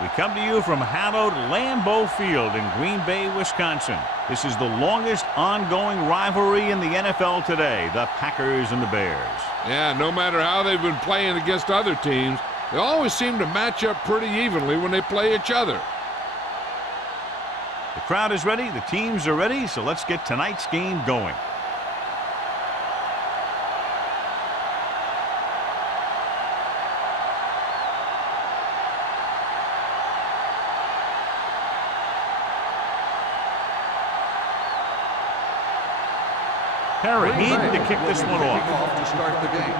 We come to you from hallowed Lambeau Field in Green Bay, Wisconsin. This is the longest ongoing rivalry in the NFL today, the Packers and the Bears. Yeah, no matter how they've been playing against other teams, they always seem to match up pretty evenly when they play each other. The crowd is ready, the teams are ready, so let's get tonight's game going. Perry needing to kick this one off. To start the game.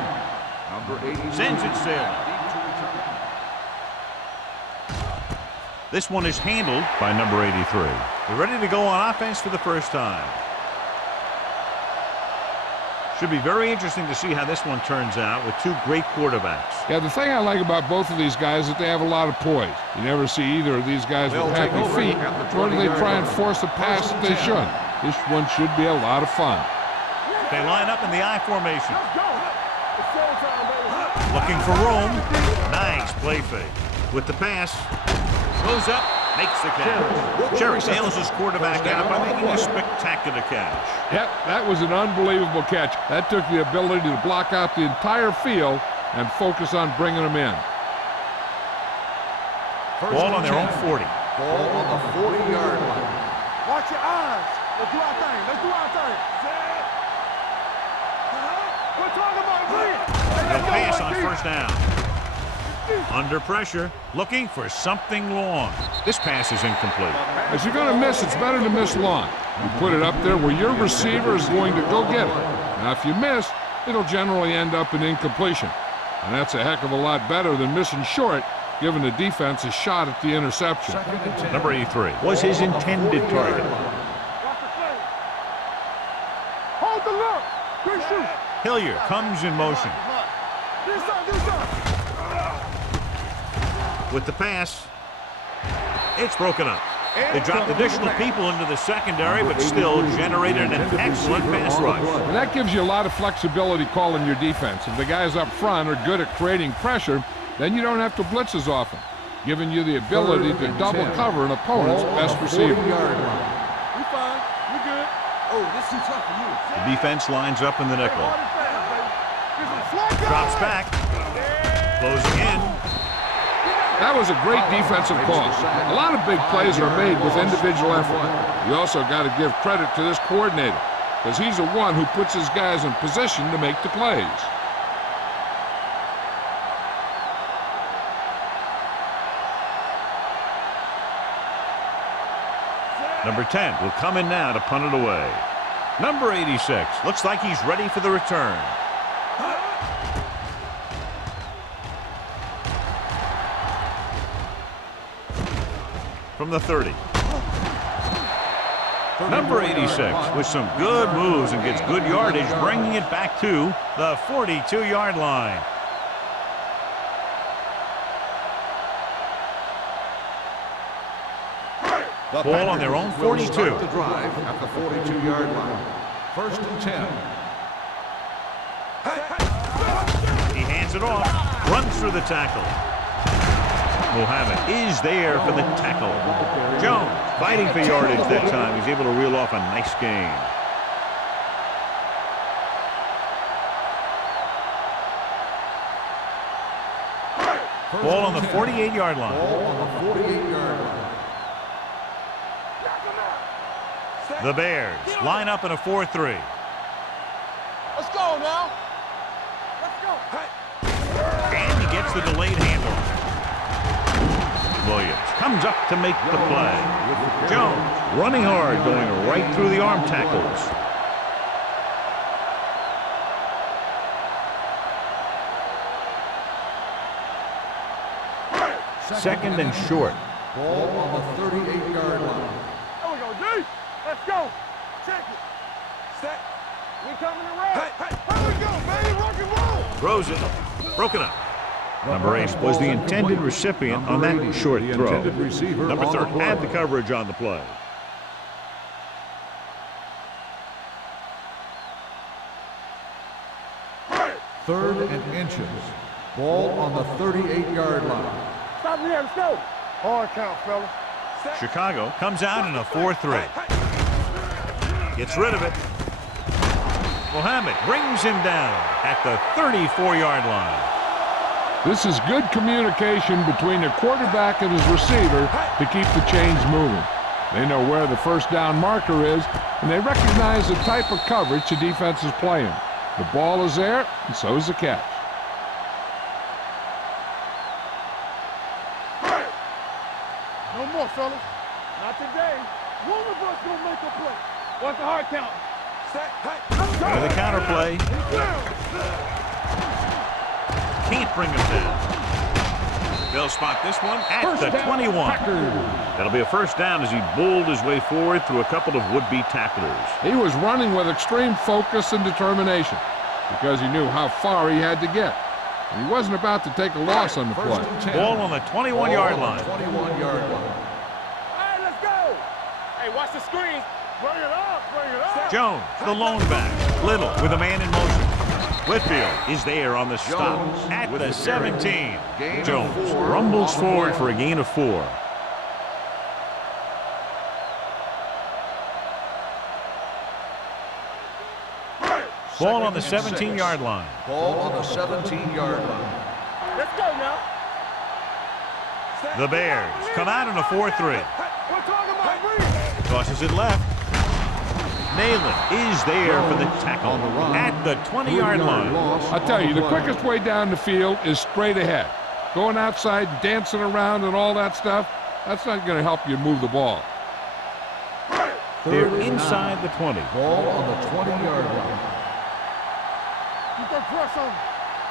Number 80 sends it sailing. This one is handled by number 83. They're ready to go on offense for the first time. Should be very interesting to see how this one turns out with two great quarterbacks. Yeah, the thing I like about both of these guys is that they have a lot of poise. You never see either of these guys with happy feet, nor do they try and force a pass that they shouldn't. This one should be a lot of fun. They line up in the I formation. Looking for room. Nice play fake. With the pass. Goes up. Makes the catch. Cherry sails his quarterback out by making a spectacular catch. Yep, that was an unbelievable catch. That took the ability to block out the entire field and focus on bringing them in. Ball on their own 40. Ball on the 40-yard line. Watch your eyes. Let's do our thing. Let's do our thing. We're talking about They'll pass on first down. Under pressure, looking for something long. This pass is incomplete. If you're going to miss, it's better to miss long. You put it up there where your receiver is going to go get it. Now, if you miss, it'll generally end up in incompletion. And that's a heck of a lot better than missing short, giving the defense a shot at the interception. Number 83 was his intended target. Hold the look. Good shoot. Hilliard comes in motion. With the pass, it's broken up. They dropped additional people into the secondary, but still generated an excellent pass rush. And that gives you a lot of flexibility calling your defense. If the guys up front are good at creating pressure, then you don't have to blitz as often, giving you the ability to double cover an opponent's best receiver. We fine. We good. Oh, this is tough for you. The defense lines up in the nickel. Drops back. Closing in. That was a great defensive call. A lot of big plays are made with individual effort. You also got to give credit to this coordinator, because he's the one who puts his guys in position to make the plays. Number 10 will come in now to punt it away. Number 86 looks like he's ready for the return. From the 30. Number 86 with some good moves and gets good yardage, bringing it back to the 42-yard line. Ball on their own 42. The drive at the 42-yard line. First and 10. He hands it off, runs through the tackle. Mohammed is there for the tackle. Jones fighting for yardage that time. He's able to reel off a nice gain. Ball on the 48-yard line. Ball on the 48-yard line. The Bears line up in a 4-3. Let's go now. Let's go. And he gets the delayed handoff. Williams comes up to make the play. Jones running hard, going right through the arm tackles. Second and short. Ball on the 38-yard line. There we go, D. Let's go. Check it. Set. We coming to roll. Here we go, baby. Rock and roll. Throws it. Broken up. Number 8 was the intended recipient on that short throw. Number 30 had the coverage on the play. Third and inches. Ball on the 38-yard line. Stop here. Let's go. Hard count, fellas. Chicago comes out in a 4-3. Gets rid of it. Mohammed brings him down at the 34-yard line. This is good communication between the quarterback and his receiver to keep the chains moving. They know where the first down marker is, and they recognize the type of coverage the defense is playing. The ball is there, and so is the catch. No more, fellas. Not today. One of us gonna make a play. What's the hard count? Into the counter play. Can't bring him down. They'll spot this one at First the down, 21. Packers. That'll be a first down as he bowled his way forward through a couple of would-be tacklers. He was running with extreme focus and determination because he knew how far he had to get. And he wasn't about to take a loss on the play. First and 10. Ball on the 21-yard line. 21-yard line. Hey, let's go. Hey, watch the screen. Bring it up, bring it up. Jones, the lone back. Little with a man in motion. Whitfield is there on the stop Jones at with the the 17. Gain of Jones 4 rumbles on the forward play. for a gain of 4. Ball on the 17-yard line. Ball on the 17-yard line. Let's go now. The Bears come out in a 4-3. We're talking about read. Tosses it left. Nayland is there for the tackle On the run. at the 20-yard line. I'll tell you, the quickest way down the field is straight ahead. Going outside and dancing around and all that stuff, that's not going to help you move the ball. They're inside the 20. Ball on the 20-yard line. Keep that press on.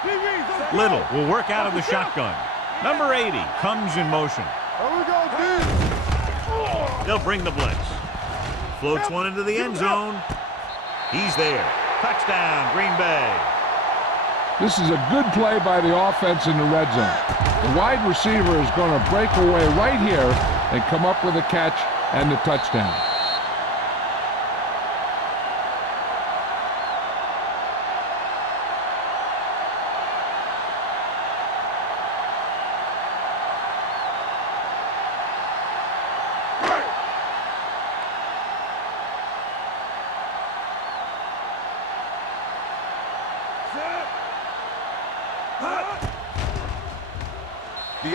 DBs, Little will work out of the shotgun. Number 80 comes in motion. Here we go, D. They'll bring the blitz. Floats one into the end zone. He's there. Touchdown, Green Bay. This is a good play by the offense in the red zone. The wide receiver is going to break away right here and come up with a catch and the touchdown.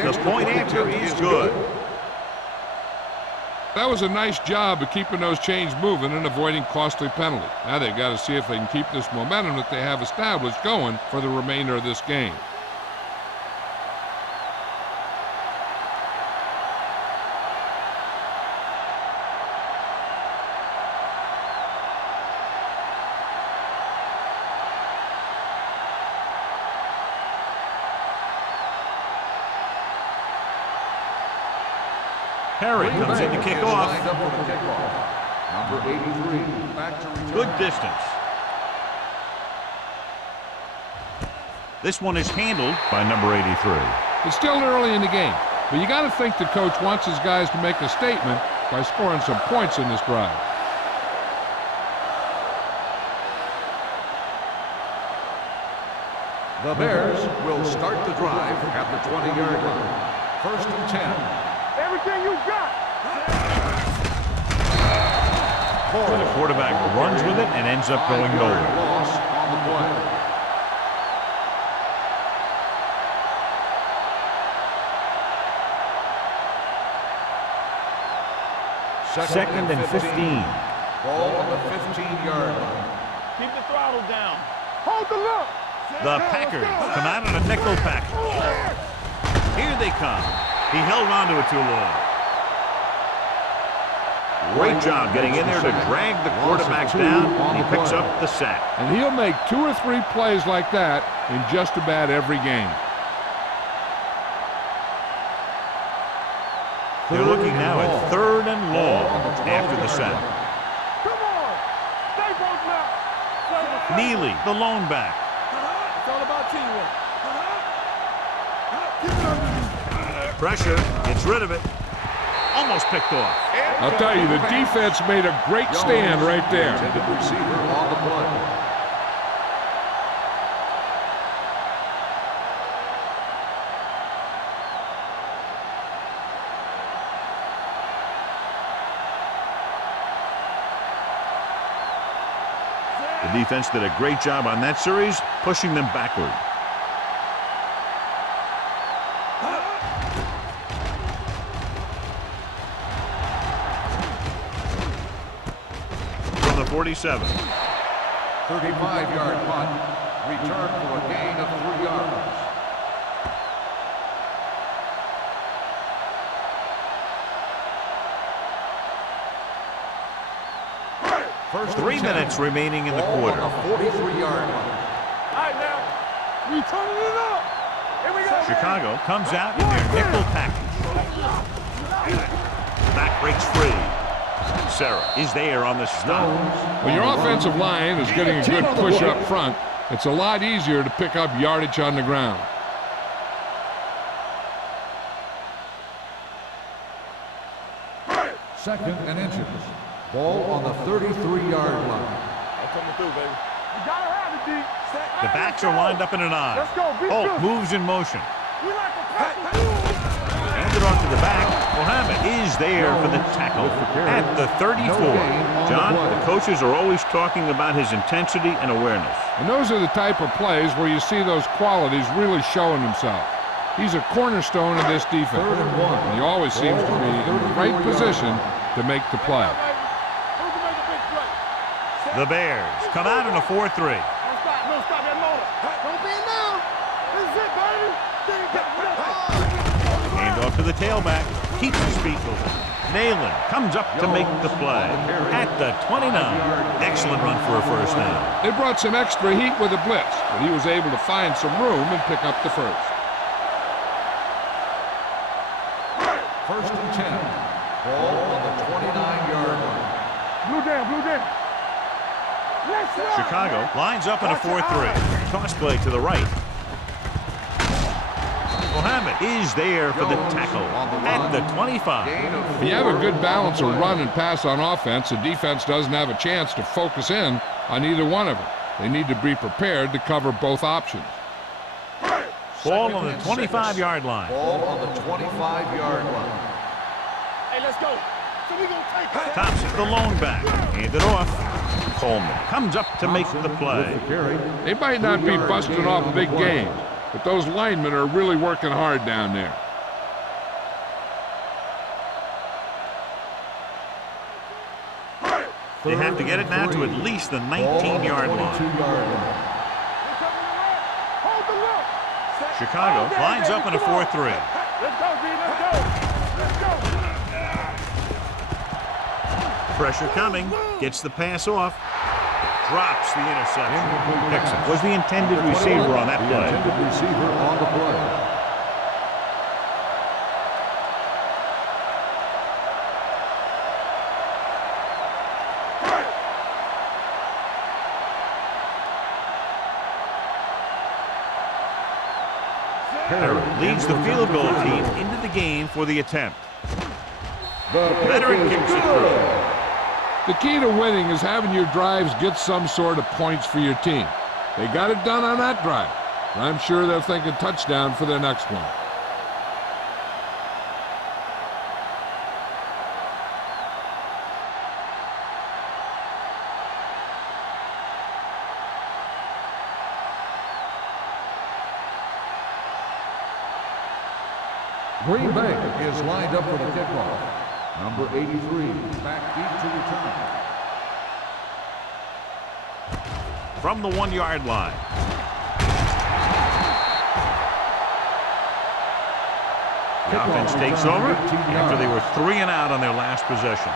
The point after is good. That was a nice job of keeping those chains moving and avoiding costly penalties. Now they've got to see if they can keep this momentum that they have established going for the remainder of this game. Perry comes in to kick off. Lined up for the kickoff. Number 83, back to return. Good distance. This one is handled by number 83. It's still early in the game, but you got to think the coach wants his guys to make a statement by scoring some points in this drive. The Bears will start the drive at the 20-yard line. First and 10. Everything you got. So the quarterback runs with it and ends up going 5-yard nowhere. loss on the play. Second and 15. Ball on the 15-yard line. Keep the throttle down. Hold the look. The Packers come out in a nickel package. Here they come. He held on to it too long. Great job getting in there to drag the quarterback down. And he picks up the sack. And he'll make 2 or 3 plays like that in just about every game. They're looking now at 3rd and long after the sack. Come on. Stay both now. Neely, the lone back. It's all about teamwork. Pressure, gets rid of it. Almost picked off. I'll tell you, the defense made a great stand right there. Intended receiver on the play. defense did a great job on that series, pushing them backward. From the 47. 35-yard punt. Return for a gain of 3 yards. First 3 minutes remaining in the quarter. On the 43-yard line. All right, now. We turning it up. Here we go. Chicago comes out in their nickel package. Back breaks free. Sarah is there on the stop. When your offensive line is getting a good push up front, it's a lot easier to pick up yardage on the ground. Second and inches. Ball on the 33-yard line. I'm coming through, baby. You gotta have it, D. The backs are lined up in an I. Let's go. Be Holt good. moves in motion. We like to pass it. Handed off to the back. Mohammed is there for the tackle at the 34. John, the coaches are always talking about his intensity and awareness. And those are the type of plays where you see those qualities really showing himself. He's a cornerstone of this defense. And he always seems to be in the right position to make the play. Who can make a big play? The Bears come out in a 4-3. Don't stop that motor. Don't be now. This is it, baby. Hand off to the tailback. Keeps his feet moving. Nayland comes up to make the play at the 29. Excellent run for a first down. They brought some extra heat with a blitz, but he was able to find some room and pick up the first. First and 10. Ball on the 29-yard line. Blue down. Let's run. Chicago lines up in a 4-3. Toss play to the right. Mohammed is there for the tackle at the 25. When you have a good balance of run and pass on offense, the defense doesn't have a chance to focus in on either one of them. They need to be prepared to cover both options. Ball on the 25-yard line. Ball on the 25-yard line. Hey, let's go. So we gonna take it. Thompson, the lone back. Handed off. Coleman comes up to make the play. They might not be busting off big games, but those linemen are really working hard down there. They have to get it now to at least the 19-yard line. Hold the look. Chicago lines up in a 4-3. Let's go, D. Let's go. Pressure coming. Gets the pass off. Drops the interception. Dixon was the intended receiver on that play. Receiver on the play. Perry leads the field goal team into the game for the attempt. Veteran kicks it through. The key to winning is having your drives get some sort of points for your team. They got it done on that drive. I'm sure they're thinking touchdown for their next one. Green Bay is lined up for the kickoff. Number 83, back deep to return. From the 1-yard line. The offense takes over after they were 3 and out on their last possession.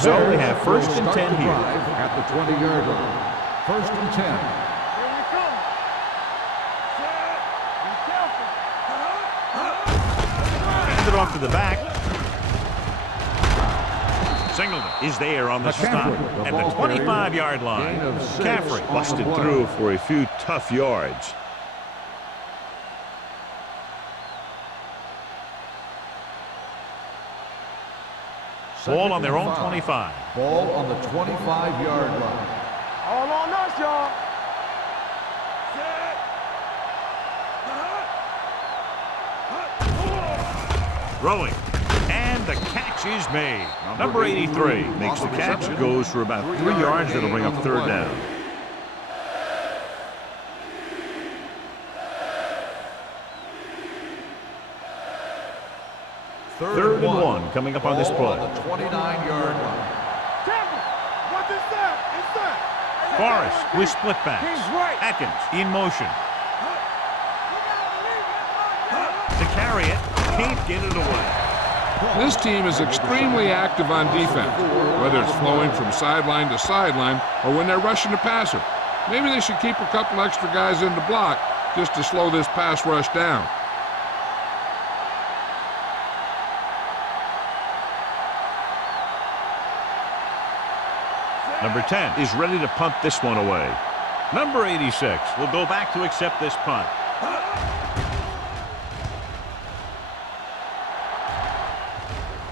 So they have first and 10 here. At the 20-yard line. First and 10. Here we come. Be careful. Hand it off to the back. Singleton is there on the stop at the 25-yard line. McCaffrey busted through for a few tough yards. Ball on their own 25. Ball on the 25-yard line. All on us, y'all. Throwing. And the catch is made. Number 83 makes the catch. Goes for about 3 yards. That'll bring up third down. Third and one coming up on this play. The 29-yard line. What is that? It's that. Forrest with split backs. Atkins in motion. To carry it. Can't get it away. This team is extremely active on defense, whether it's flowing from sideline to sideline or when they're rushing the passer. Maybe they should keep a couple extra guys in the block just to slow this pass rush down. Number 10 is ready to punt this one away. Number 86 will go back to accept this punt.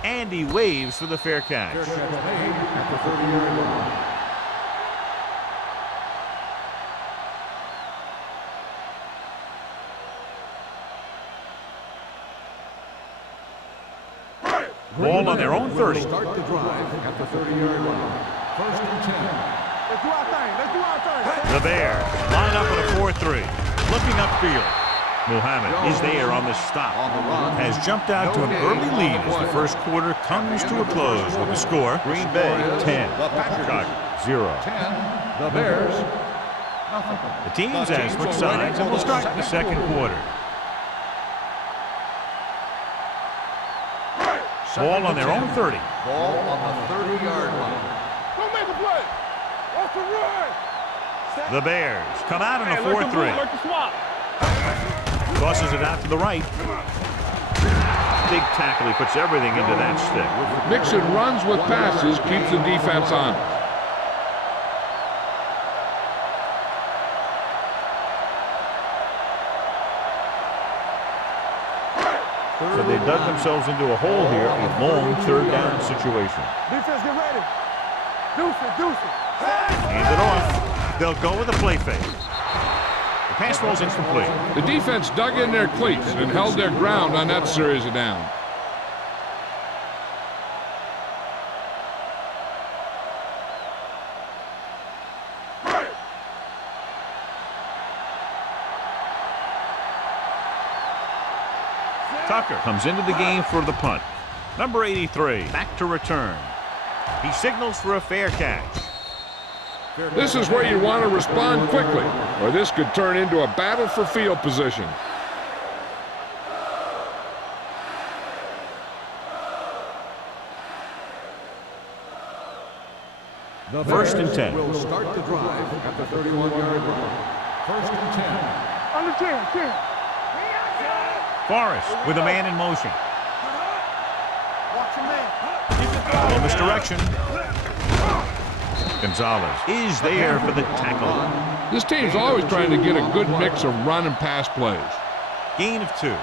And he waves for the fair catch. Fair catch made at the 30-yard line. Ball on their own 30. Start the drive at the 30-yard line. First and 10. Let's do our thing. Let's do our thing. The Bears line up on a 4-3. Looking upfield. Mohammed is there on the stop. Has jumped out to an early lead as the first quarter comes to a close with the score. Green Bay 10. Chicago 0. 10. The Bears. Nothing. The teams have switched sides and will start the second quarter. Ball on their own 30. Ball on the 30-yard line. Don't make a play. Off the run. The Bears come out in a 4-3. Tosses it out to the right. Big tackle. He puts everything into that stick. Mixing runs with passes keeps the defense on. So they dug themselves into a hole here, a long third down situation. Defense, get ready. Deuce it. Hand it off. They'll go with a play fake. The pass ball's incomplete. The defense dug in their cleats and held their ground on that series of downs. Tucker comes into the game for the punt. Number 83 back to return. He signals for a fair catch. This is where you want to respond quickly, or this could turn into a battle for field position. The First and Bears 10. will start the drive at the 31-yard line. First and 10. Under 10. Forrest with a man in motion. Watch your man. A little misdirection. Gonzalez is there for the tackle. This team's always trying to get a good mix of run and pass plays. Gain of 2.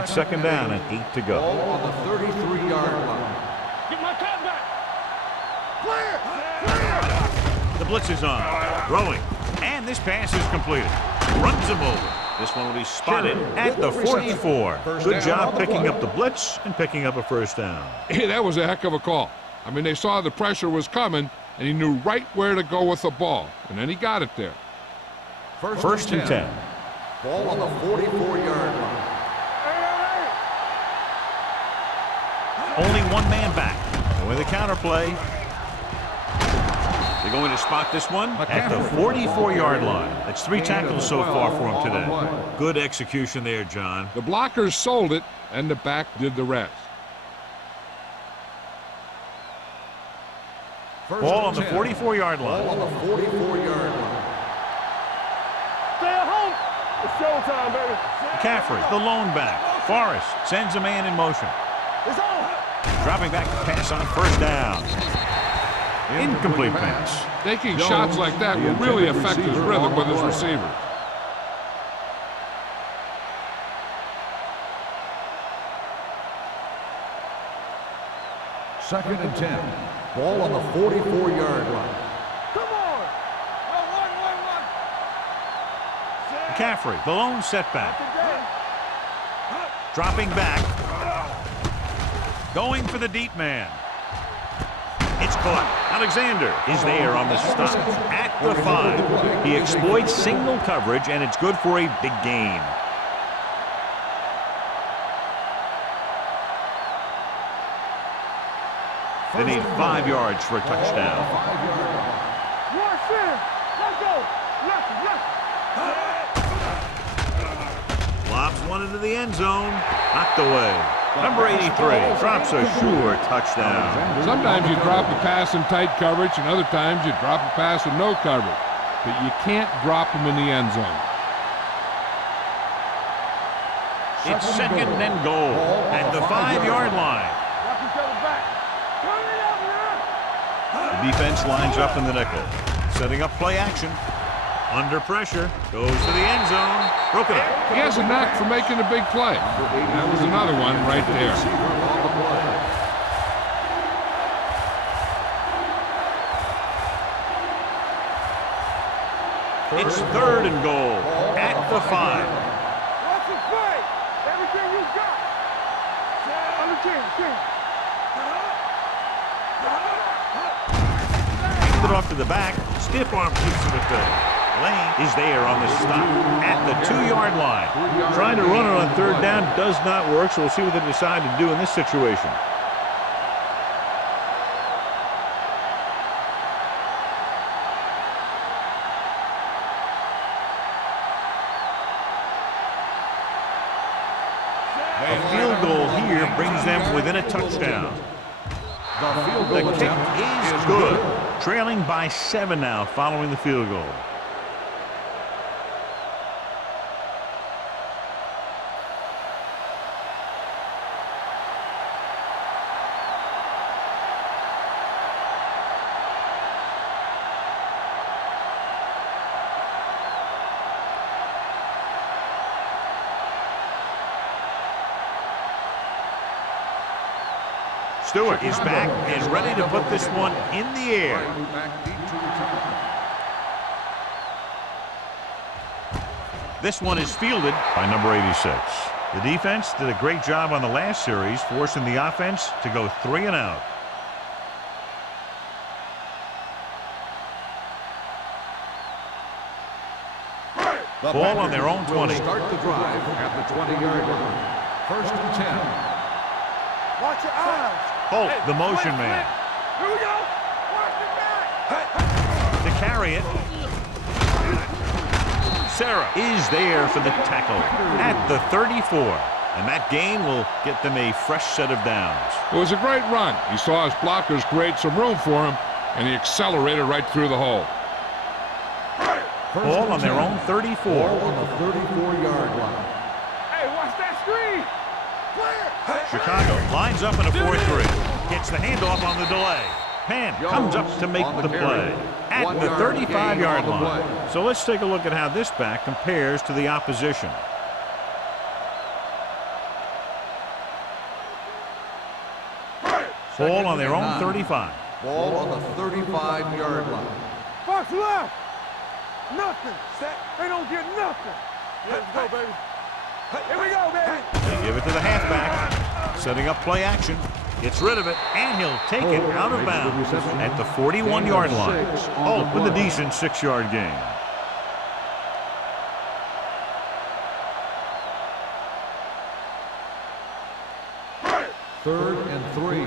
It's second down and 8 to go. Ball on the 33-yard line. Get my top back. Clear. The blitz is on. Throwing. And this pass is completed. Runs him over. This one will be spotted at the 44. Good job picking up the blitz and picking up a first down. Hey, that was a heck of a call. I mean, they saw the pressure was coming, and he knew right where to go with the ball. And then he got it there. First and 10. Ball on the 44-yard line. Only one man back. And with a counter play, they're going to spot this one at the 44-yard line. That's 3 tackles so far for him today. Good execution there, John. The blockers sold it, and the back did the rest. Ball on the 44-yard line. Ball on the 44-yard line. Stay at home. It's showtime, baby. McCaffrey, the lone back. Forrest sends a man in motion. It's on. Dropping back to pass on first down. Incomplete pass. Taking shots like that will really affect his rhythm with his receivers. Second and 10. Ball on the 44-yard line. Come on. McCaffrey, the lone setback. Dropping back. Going for the deep man. It's caught. Alexander is there on the stop at the 5. He exploits single coverage, and it's good for a big gain. They need 5 yards for a touchdown. Let's go. Lobs one into the end zone. Knocked away. Number 83 drops a sure touchdown. Sometimes you drop a pass in tight coverage, and other times you drop a pass with no coverage. But you can't drop them in the end zone. It's 2nd and goal at the 5-yard line. Watch each other back. Turn it up, man. The defense lines up in the nickel. Setting up play action. Under pressure. Goes to the end zone. Broken up. He has a knack for making a big play. That was another one right there. It's 3rd and goal at the 5. Watch the play. Everything you got. On the team. Handed it off to the back. Stiff arm keeps him at bay. Lane is there on the stop at the 2-yard line. Trying to run it on 3rd down does not work, so we'll see what they decide to do in this situation. A field goal here brings them within a touchdown. The kick is good. Trailing by 7 now following the field goal. Stewart is back and is ready to put this one in the air. This one is fielded by number 86. The defense did a great job on the last series, forcing the offense to go 3 and out. Ball on their own 20. Start the drive at the 20-yard line. 1st and 10. Watch your eyes. Holt, the motion man. Here we go. Watch the back. To carry it. Sarah is there for the tackle at the 34. And that gain will get them a fresh set of downs. It was a great run. He saw his blockers create some room for him, and he accelerated right through the hole. Ball on their own 34. Ball on the 34-yard line. Hey, watch that screen. Chicago lines up in a 4-3. Gets the handoff on the delay. Penn comes up to make the play at the 35-yard line. So let's take a look at how this back compares to the opposition. Ball on their own 35. Ball on the 35-yard line. Box left. Nothing. They don't get nothing. Let's go, baby. Here we go, baby. They give it to the halfback. Setting up play action. Gets rid of it, and he'll take it out of bounds at the 41-yard line. Holt with a decent 6-yard gain. Third and 3.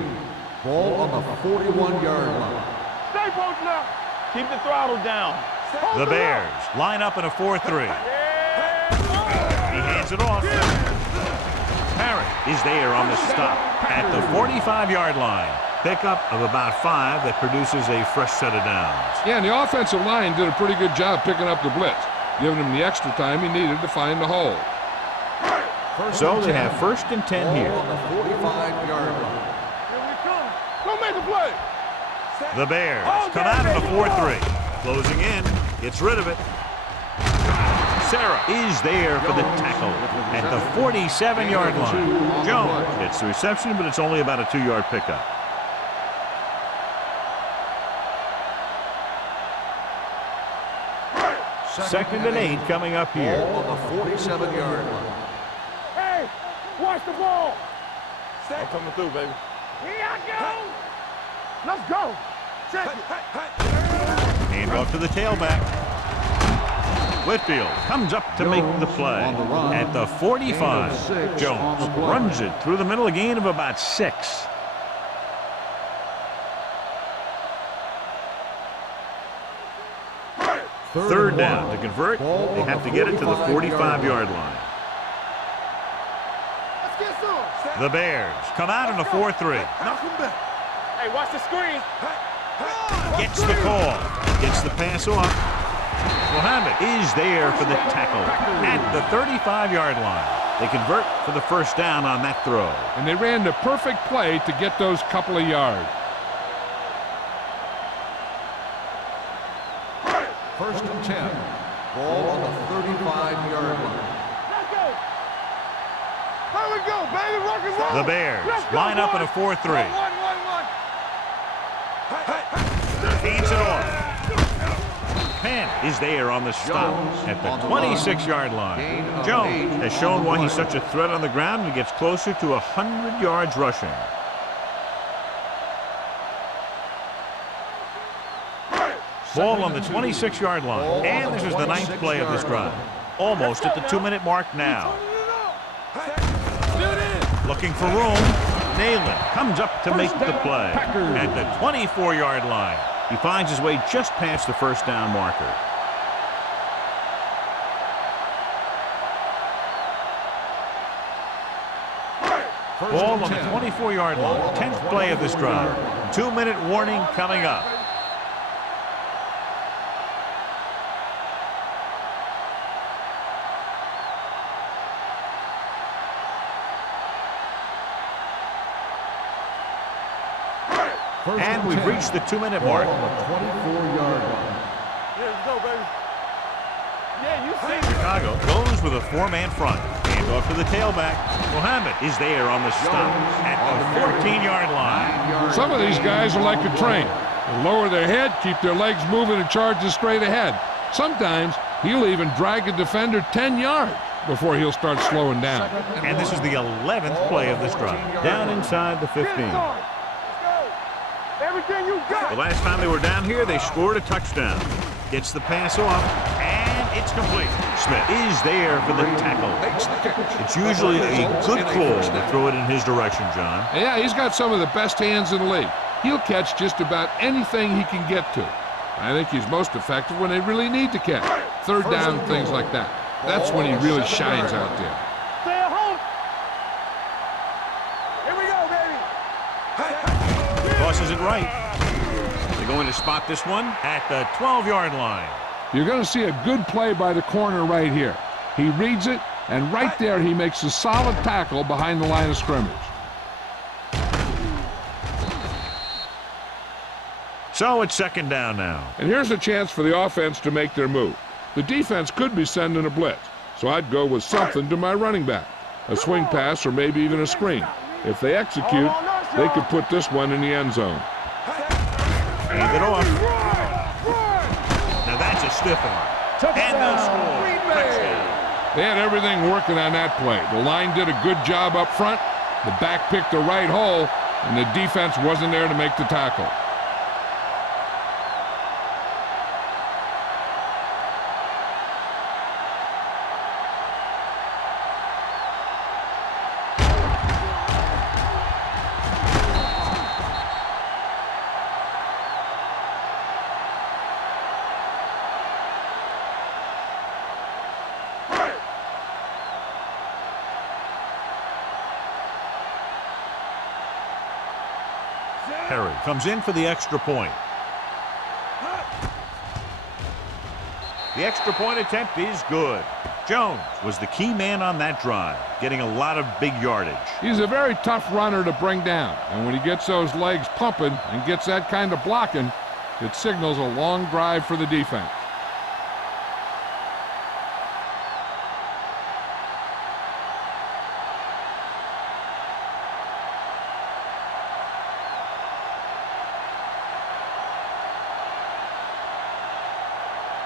Ball on the 41-yard line. Stay posted up. Keep the throttle down. The Bears line up in a 4-3. He hands it off. Parrott is there on the stop at the 45-yard line. Pickup of about 5 that produces a fresh set of downs. Yeah, and the offensive line did a pretty good job picking up the blitz, giving him the extra time he needed to find the hole. So they have 1st and 10 here. On the 45-yard line. Here we come. Go make a play. The Bears come out in a 4-3. Closing in. Gets rid of it. Sarah is there for the tackle at the 47-yard line. Jones hits the reception, but it's only about a 2-yard pickup. 2nd and 8 coming up here. Ball on the 47-yard line. Hey, watch the ball. I'm coming through, baby. Here I go. Let's go. Check it. Hand off to the tailback. Whitfield comes up to make the play at the 45. Jones runs it through the middle, a gain of about 6. Third down to convert. They have to get it to the 45-yard line. Let's get some. The Bears come out in a 4-3. Knock him back. Hey, watch the screen. Gets the call. Gets the pass off. Mohammed is there for the tackle at the 35-yard line. They convert for the first down on that throw. And they ran the perfect play to get those couple of yards. First and 10. Ball on the 35-yard line. Let's go. Here we go, baby. Rock and roll. The Bears line up in a 4-3. 1-1-1. Hands it off. Penn is there on the stop at the 26-yard line. Jones has shown why he's such a threat on the ground and gets closer to 100 yards rushing. Ball on the 26-yard line. And this is the 9th play of this drive. Almost at the 2-minute mark now. Looking for room. Nayland comes up to make the play at the 24-yard line. He finds his way just past the first down marker. Ball on the 24-yard line. 10th play of this drive. 2-minute warning coming up. And we've reached the 2-minute mark. On the 24-yard line. Yeah, let's go, baby. Yeah, you see. Chicago goes with a 4-man front. Hand off to the tailback. Mohammed is there on the stop at the 14-yard line. Some of these guys are like a train. They lower their head, keep their legs moving, and charges straight ahead. Sometimes he'll even drag a defender 10 yards before he'll start slowing down. And this is the 11th play of this drive. Down inside the 15. Let's go. Everything you got. The last time they were down here, they scored a touchdown. Gets the pass off, and it's complete. Smith is there for the tackle. It's usually a good call to throw it in his direction, John. Yeah, he's got some of the best hands in the league. He'll catch just about anything he can get to. I think he's most effective when they really need to catch. Third down, things like that. That's when he really shines out there. Stay at home. Here we go, baby. Tosses it right. They're going to spot this one at the 12-yard line. You're going to see a good play by the corner right here. He reads it, and right there he makes a solid tackle behind the line of scrimmage. So it's 2nd down now. And here's a chance for the offense to make their move. The defense could be sending a blitz, so I'd go with something to my running back. A swing pass or maybe even a screen. If they execute, they could put this one in the end zone. Hand it off. Now that's a stiff one. And they'll score. Touchdown. They had everything working on that play. The line did a good job up front. The back picked the right hole, and the defense wasn't there to make the tackle. Perry comes in for the extra point. The extra point attempt is good. Jones was the key man on that drive, getting a lot of big yardage. He's a very tough runner to bring down, and when he gets those legs pumping and gets that kind of blocking, it signals a long drive for the defense.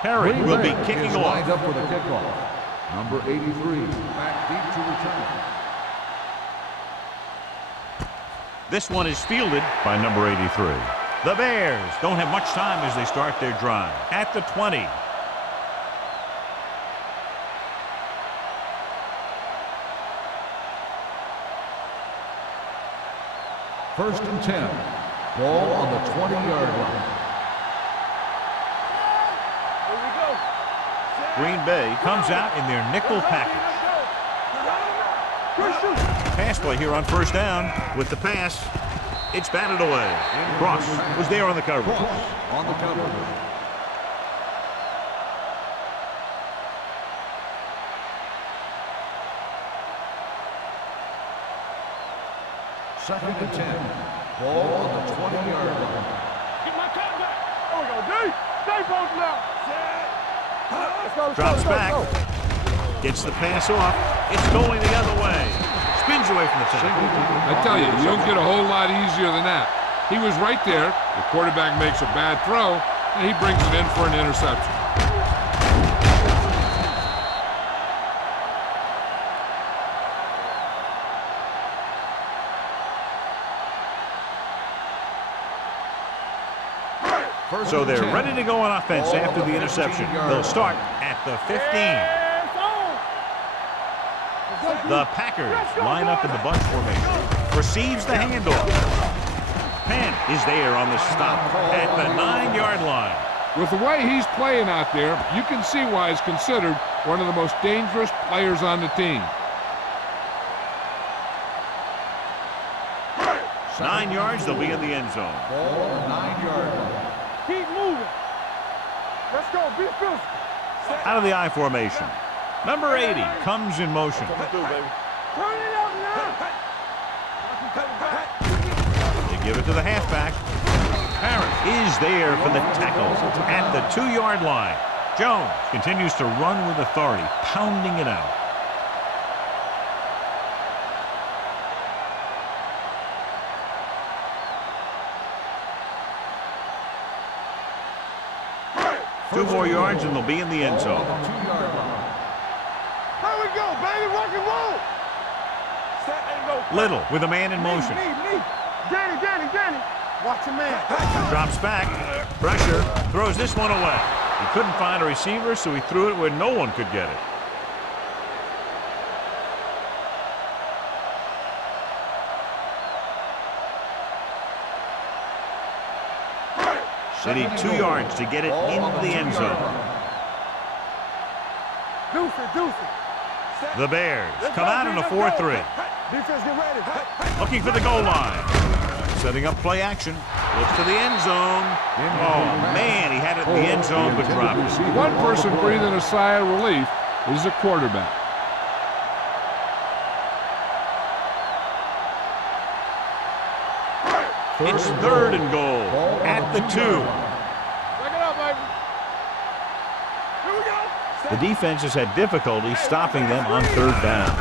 Perry will be Is kicking lined off. up for the kickoff. Number 83, back deep to return. This one is fielded by number 83. The Bears don't have much time as they start their drive. At the 20. First and 10. Ball on the 20-yard line. Here we go. Green Bay comes out in their nickel package. Pass play here on first down with the pass. It's batted away. Cross was there on the coverage. Cross on the coverage. Second and 10. Ball on the 20-yard line. Get my cut back. There we go, D. Stay posted now. Let's go, let's Drops go, let's back. go. Gets the pass off. It's going the other way. Spins away from the tackle. I tell you, you don't get a whole lot easier than that. He was right there. The quarterback makes a bad throw, and he brings it in for an interception. So they're ready to go on offense after the interception. They'll start at the 15. The Packers line up in the bunch formation. Receives the handoff. Penn is there on the stop at the 9-yard line. With the way he's playing out there, you can see why he's considered one of the most dangerous players on the team. 9 yards, they'll be in the end zone. Ball on the 9-yard line. Keep moving. Let's go. Be physical. Out of the I formation. Number 80 comes in motion. Turn it up now. They give it to the halfback. Harris is there for the tackle at the 2-yard line. Jones continues to run with authority, pounding it out. Two more yards and they'll be in the end zone. 2-yard line. Here we go, baby. Rock and roll. Set and go. Little with a man in motion. Me. Danny. Watch your man. Drops back. Pressure. Throws this one away. He couldn't find a receiver, so he threw it where no one could get it. They need 2 yards to get it into the end zone. Deuce. The Bears come out in a 4-3. Defense, get ready. Looking for the goal line. Setting up play action. Looks to the end zone. Oh, man, he had it in the end zone, but dropped it. One person breathing a sigh of relief is the quarterback. It's 3rd and goal at the 2. Back it up, baby. Here we go. The defense has had difficulty stopping them on 3rd down.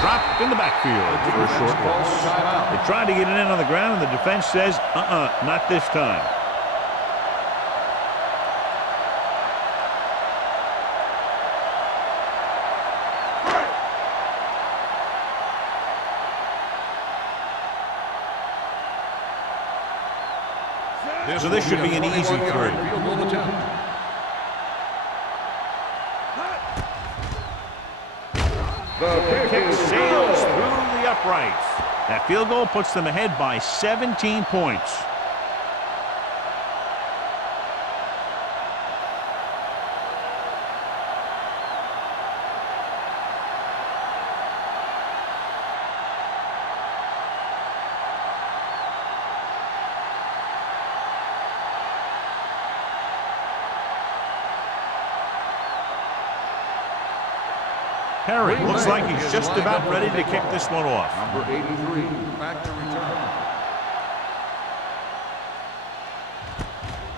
Dropped in the backfield for a short loss. They tried to get it in on the ground, and the defense says, not this time. So this should be an easy 3. Field goal attempt. The kick sails through the uprights. That field goal puts them ahead by 17 points. Perry looks like he's just about ready to kick this one off. Number 83, back to return.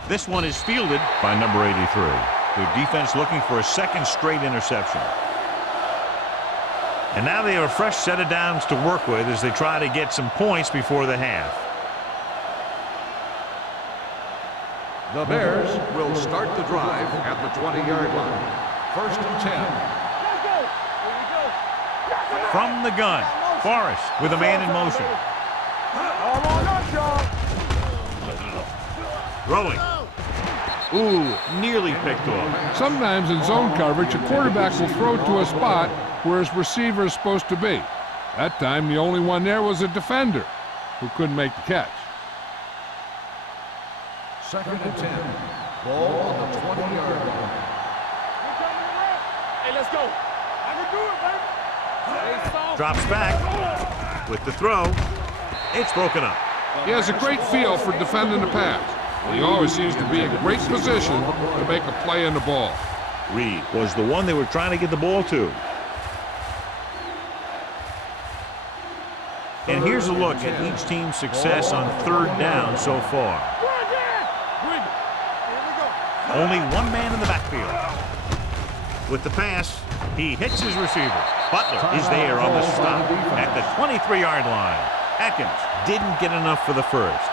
This one is fielded by number 83. Their defense looking for a 2nd straight interception. And now they have a fresh set of downs to work with as they try to get some points before the half. The Bears will start the drive at the 20-yard line. First and 10. Let's go. Here we go. From the gun, Forrest with a man in motion. All on us, y'all. Throwing. Ooh, nearly picked off. Sometimes in zone coverage, a quarterback will throw to a spot where his receiver is supposed to be. That time, the only one there was a defender who couldn't make the catch. Second and 10. Ball on the 20-yard line. Hey, let's go. I can do it, baby. Drops back with the throw. It's broken up. He has a great feel for defending the pass. He always seems to be in great position to make a play on the ball. Reed was the one they were trying to get the ball to. And here's a look at each team's success on third down so far. Only one man in the backfield. With the pass, he hits his receiver. Butler is there on the stop at the 23-yard line. Atkins didn't get enough for the first.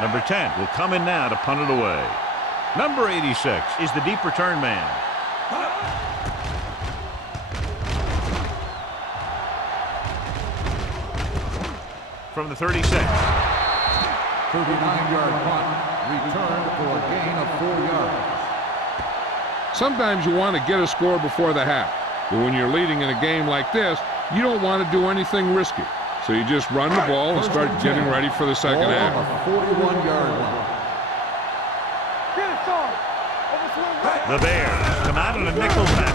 Number 10 will come in now to punt it away. Number 86 is the deep return man. From the 36. 39-yard punt, returned for a gain of 4 yards. Sometimes you want to get a score before the half, but when you're leading in a game like this, you don't want to do anything risky. So you just run the ball and start getting ready for the second half. Ball on the 41-yard line. Get it, Sean. Overswing right. The Bears come out in a nickel back.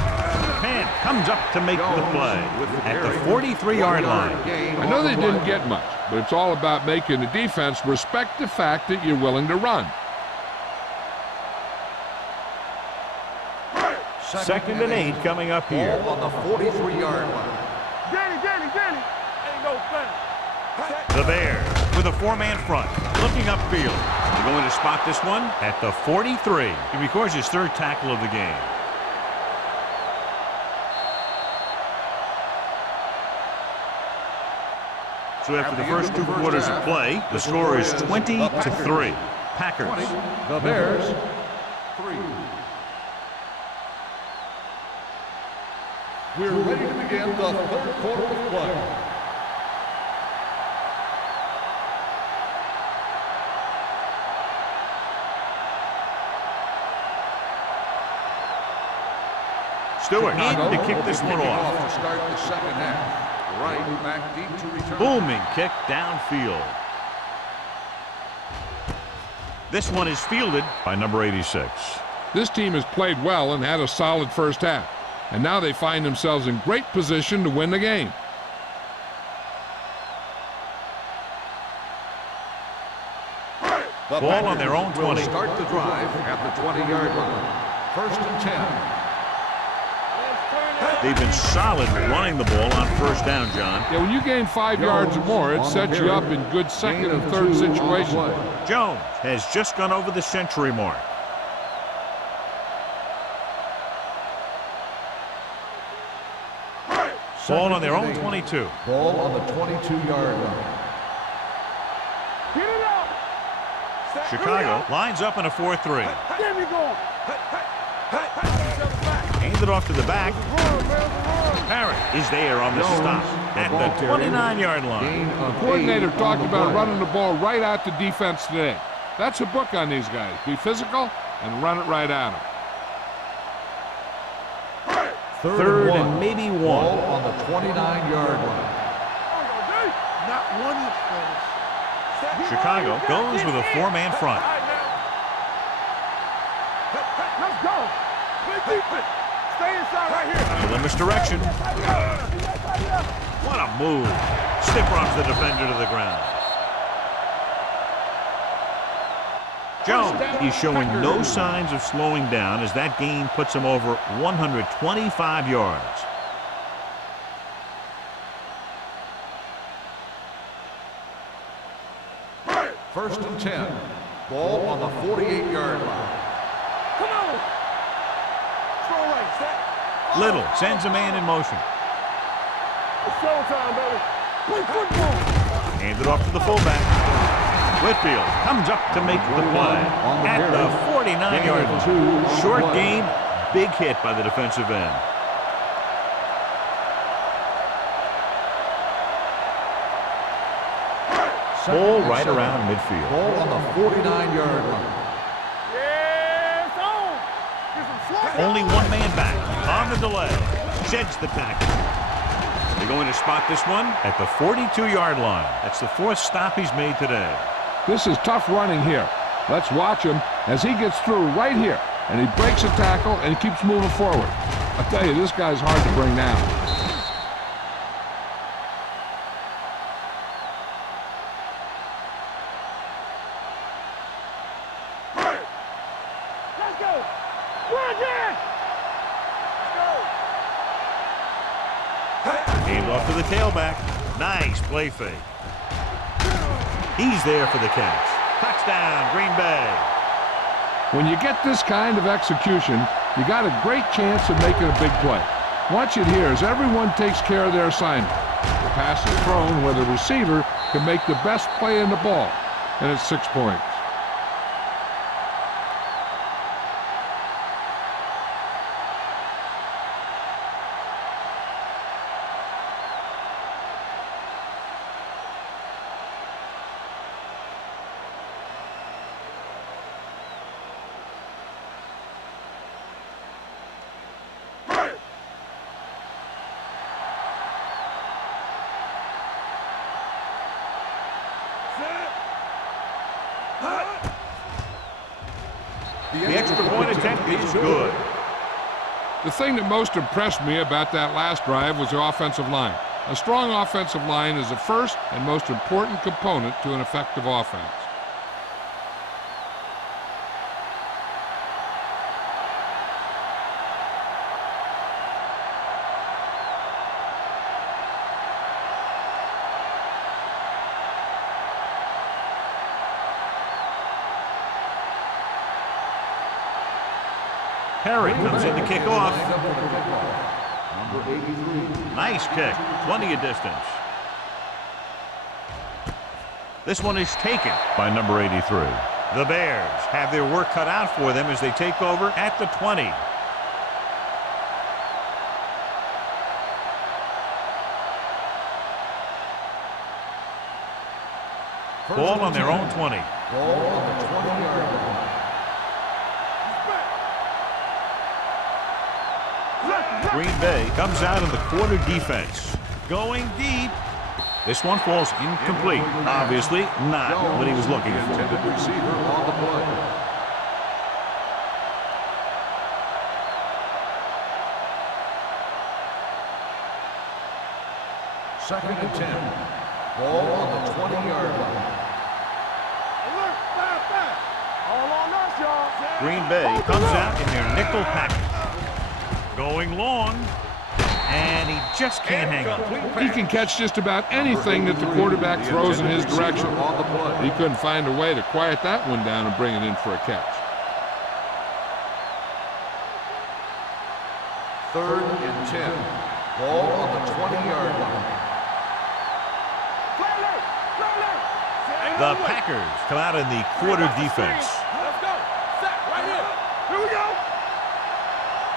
Penn comes up to make the play at the 43-yard line. I know they didn't get much, but it's all about making the defense respect the fact that you're willing to run. Second and 8 coming up here. Ball on the 43-yard line. Danny. Ain't no thing. The Bears with a four-man front, looking upfield. They're going to spot this one at the 43. He records his third tackle of the game. So after the first two quarters of play, the score is 20-3. Packers. 20, the Bears, 3. We're ready to begin the third quarter of play. Stewart in to kick this one off. To start the second half. Right back deep to return. Booming kick downfield. This one is fielded by number 86. This team has played well and had a solid first half, and now they find themselves in great position to win the game. Ball on their own 20. Start the drive at the 20-yard line. First and 10. They've been solid running the ball on first down, John. Yeah, when you gain 5 yards or more, it sets you up in good second and third situations. Jones has just gone over the century mark. Ball on their own 22. Ball on the 22-yard line. Get it out. Chicago lines up in a 4-3. Get me going. Hands it off to the back. Parrott is there on the stop at the 29-yard line. The coordinator talked about running the ball right out to defense today. That's a book on these guys. Be physical and run it right at them. Third and maybe one. Ball on the 29-yard line. Not one is Chicago goes with a four-man front. Let's go. Stay inside right here. With a misdirection. What a move. Stiff arms the defender to the ground. Jones, he's showing no signs of slowing down as that gain puts him over 125 yards. First and 10. Ball on the 48-yard line. Come on. Little sends a man in motion. It's showtime, baby. Play football. Hands it off to the fullback. Whitfield comes up to make the play at the 49-yard line. Short gain, big hit by the defensive end. Ball right around midfield. Ball on the 49-yard line. Yeah, it's on. Get some slack. Only one man back on the delay. Sheds the tackle. They're going to spot this one at the 42-yard line. That's the fourth stop he's made today. This is tough running here. Let's watch him as he gets through right here. And he breaks a tackle and keeps moving forward. I tell you, this guy's hard to bring down. Let's go. Run, Jack. Let's go. Hand off to the tailback. Nice play fake. He's there for the catch. Touchdown, Green Bay. When you get this kind of execution, you got a great chance of making a big play. Watch it here as everyone takes care of their assignment. The pass is thrown where the receiver can make the best play in the ball, and it's 6 points. The extra point attempt is good. The thing that most impressed me about that last drive was the offensive line. A strong offensive line is the first and most important component to an effective offense. Perry comes in to kick off. Number 83. Nice kick. Plenty of distance. This one is taken by number 83. The Bears have their work cut out for them as they take over at the 20. Ball on their own 20. Ball on the 20-yard line. Green Bay comes out in the quarter defense. Going deep. This one falls incomplete. Obviously not what he was looking for. Intended receiver on the play. Second and 10. Ball on the 20-yard line. Alert. Fire. All on us, y'all. Green Bay comes out in their nickel package. Going long, and he just can't hang on. He can catch just about anything that the quarterback throws in his direction. On the play. He couldn't find a way to quiet that one down and bring it in for a catch. Third and 10. Ball on the 20-yard line. The Packers come out in the quarter defense. Let's go. Set right here. Here we go.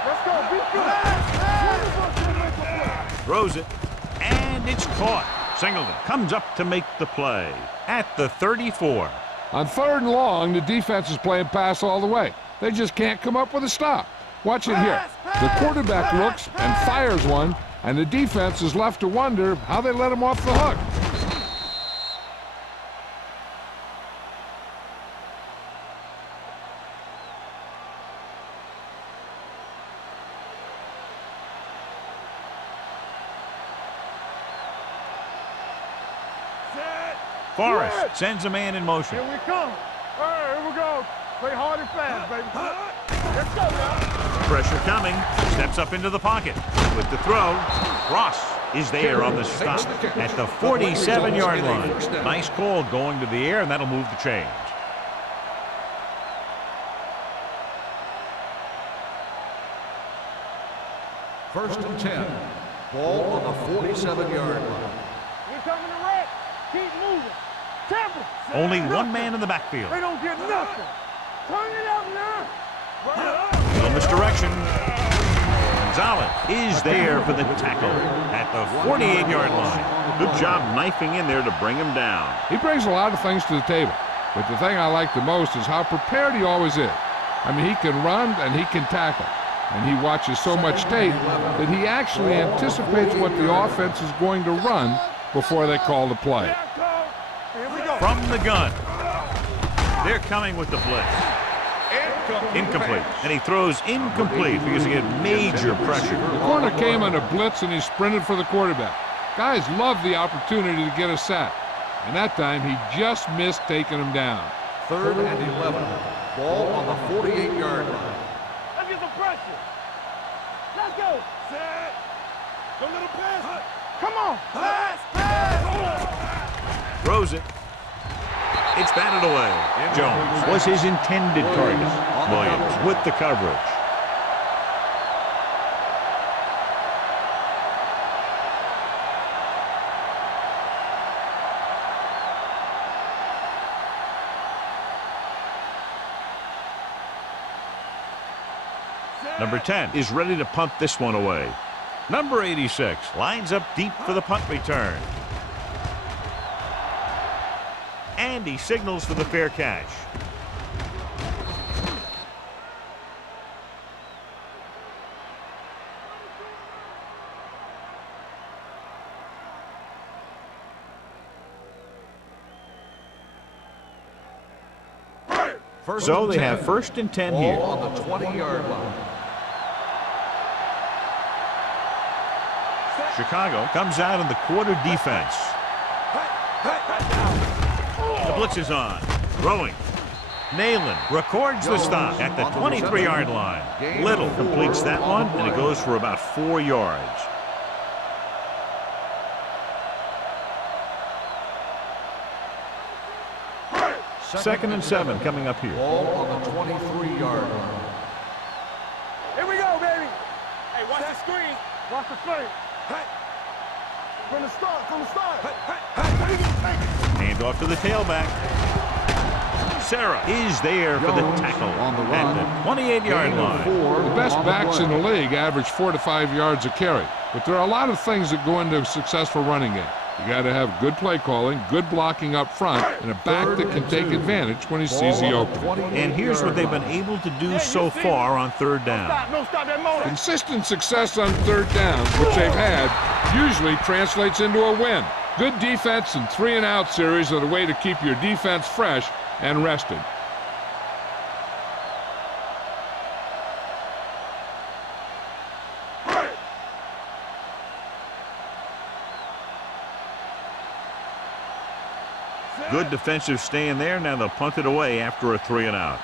Let's go. Be good. Throws it, and it's caught. Singleton comes up to make the play at the 34. On third and long, the defense is playing pass all the way. They just can't come up with a stop. Watch it here. The quarterback looks and fires one, and the defense is left to wonder how they let him off the hook. Forrest sends a man in motion. Here we come. All right, here we go. Play hard and fast, baby. Let's go now. Pressure coming. Steps up into the pocket. With the throw, Ross is there on the stop at the 47-yard line. Nice call going to the air, and that'll move the change. First and 10. Ball on the 47-yard line. We coming to wreck. Keep moving. Temple. Only one man in the backfield. They don't get nothing. Turn it up now. Little misdirection. Gonzalez is there for the tackle at the 48-yard line. Good job knifing in there to bring him down. He brings a lot of things to the table, but the thing I like the most is how prepared he always is. I mean, he can run and he can tackle, and he watches so much tape that he actually anticipates what the offense is going to run before they call the play. From the gun. They're coming with the blitz. Incomplete. And he throws incomplete because he had major pressure. The corner came on a blitz and he sprinted for the quarterback. Guys love the opportunity to get a sack. And that time he just missed taking him down. Third and 11. Ball on the 48-yard line. Let's get some pressure. Let's go. Set. Don't let him pass. Come on. Pass. Throws it. It's batted away. Jones was his intended target. Williams with the coverage. Number 10 is ready to punt this one away. Number 86 lines up deep for the punt return. And he signals for the fair catch. So they have first and 10 here. Ball on the 20-yard line. Chicago comes out in the quarter defense. The blitz is on. Throwing. Nayland records the stop at the 23-yard line. Little completes that one, and it goes for about 4 yards. Second and 7 coming up here. Ball on the 23-yard line. Here we go, baby. Hey, watch the screen. Watch the screen. Hey. From the start. Hand off to the tailback. Sarah is there for the tackle at the 28-yard line. The best backs in the league average 4 to 5 yards a carry, but there are a lot of things that go into a successful running game. You got to have good play calling, good blocking up front, and a back that can take advantage when he sees the opening. And here's what they've been able to do so far on third down. Don't stop that motor. Consistent success on third down, which they've had, usually translates into a win. Good defense and 3-and-out series are the way to keep your defense fresh and rested. Good defensive stand there. Now they'll punt it away after a 3-and-out.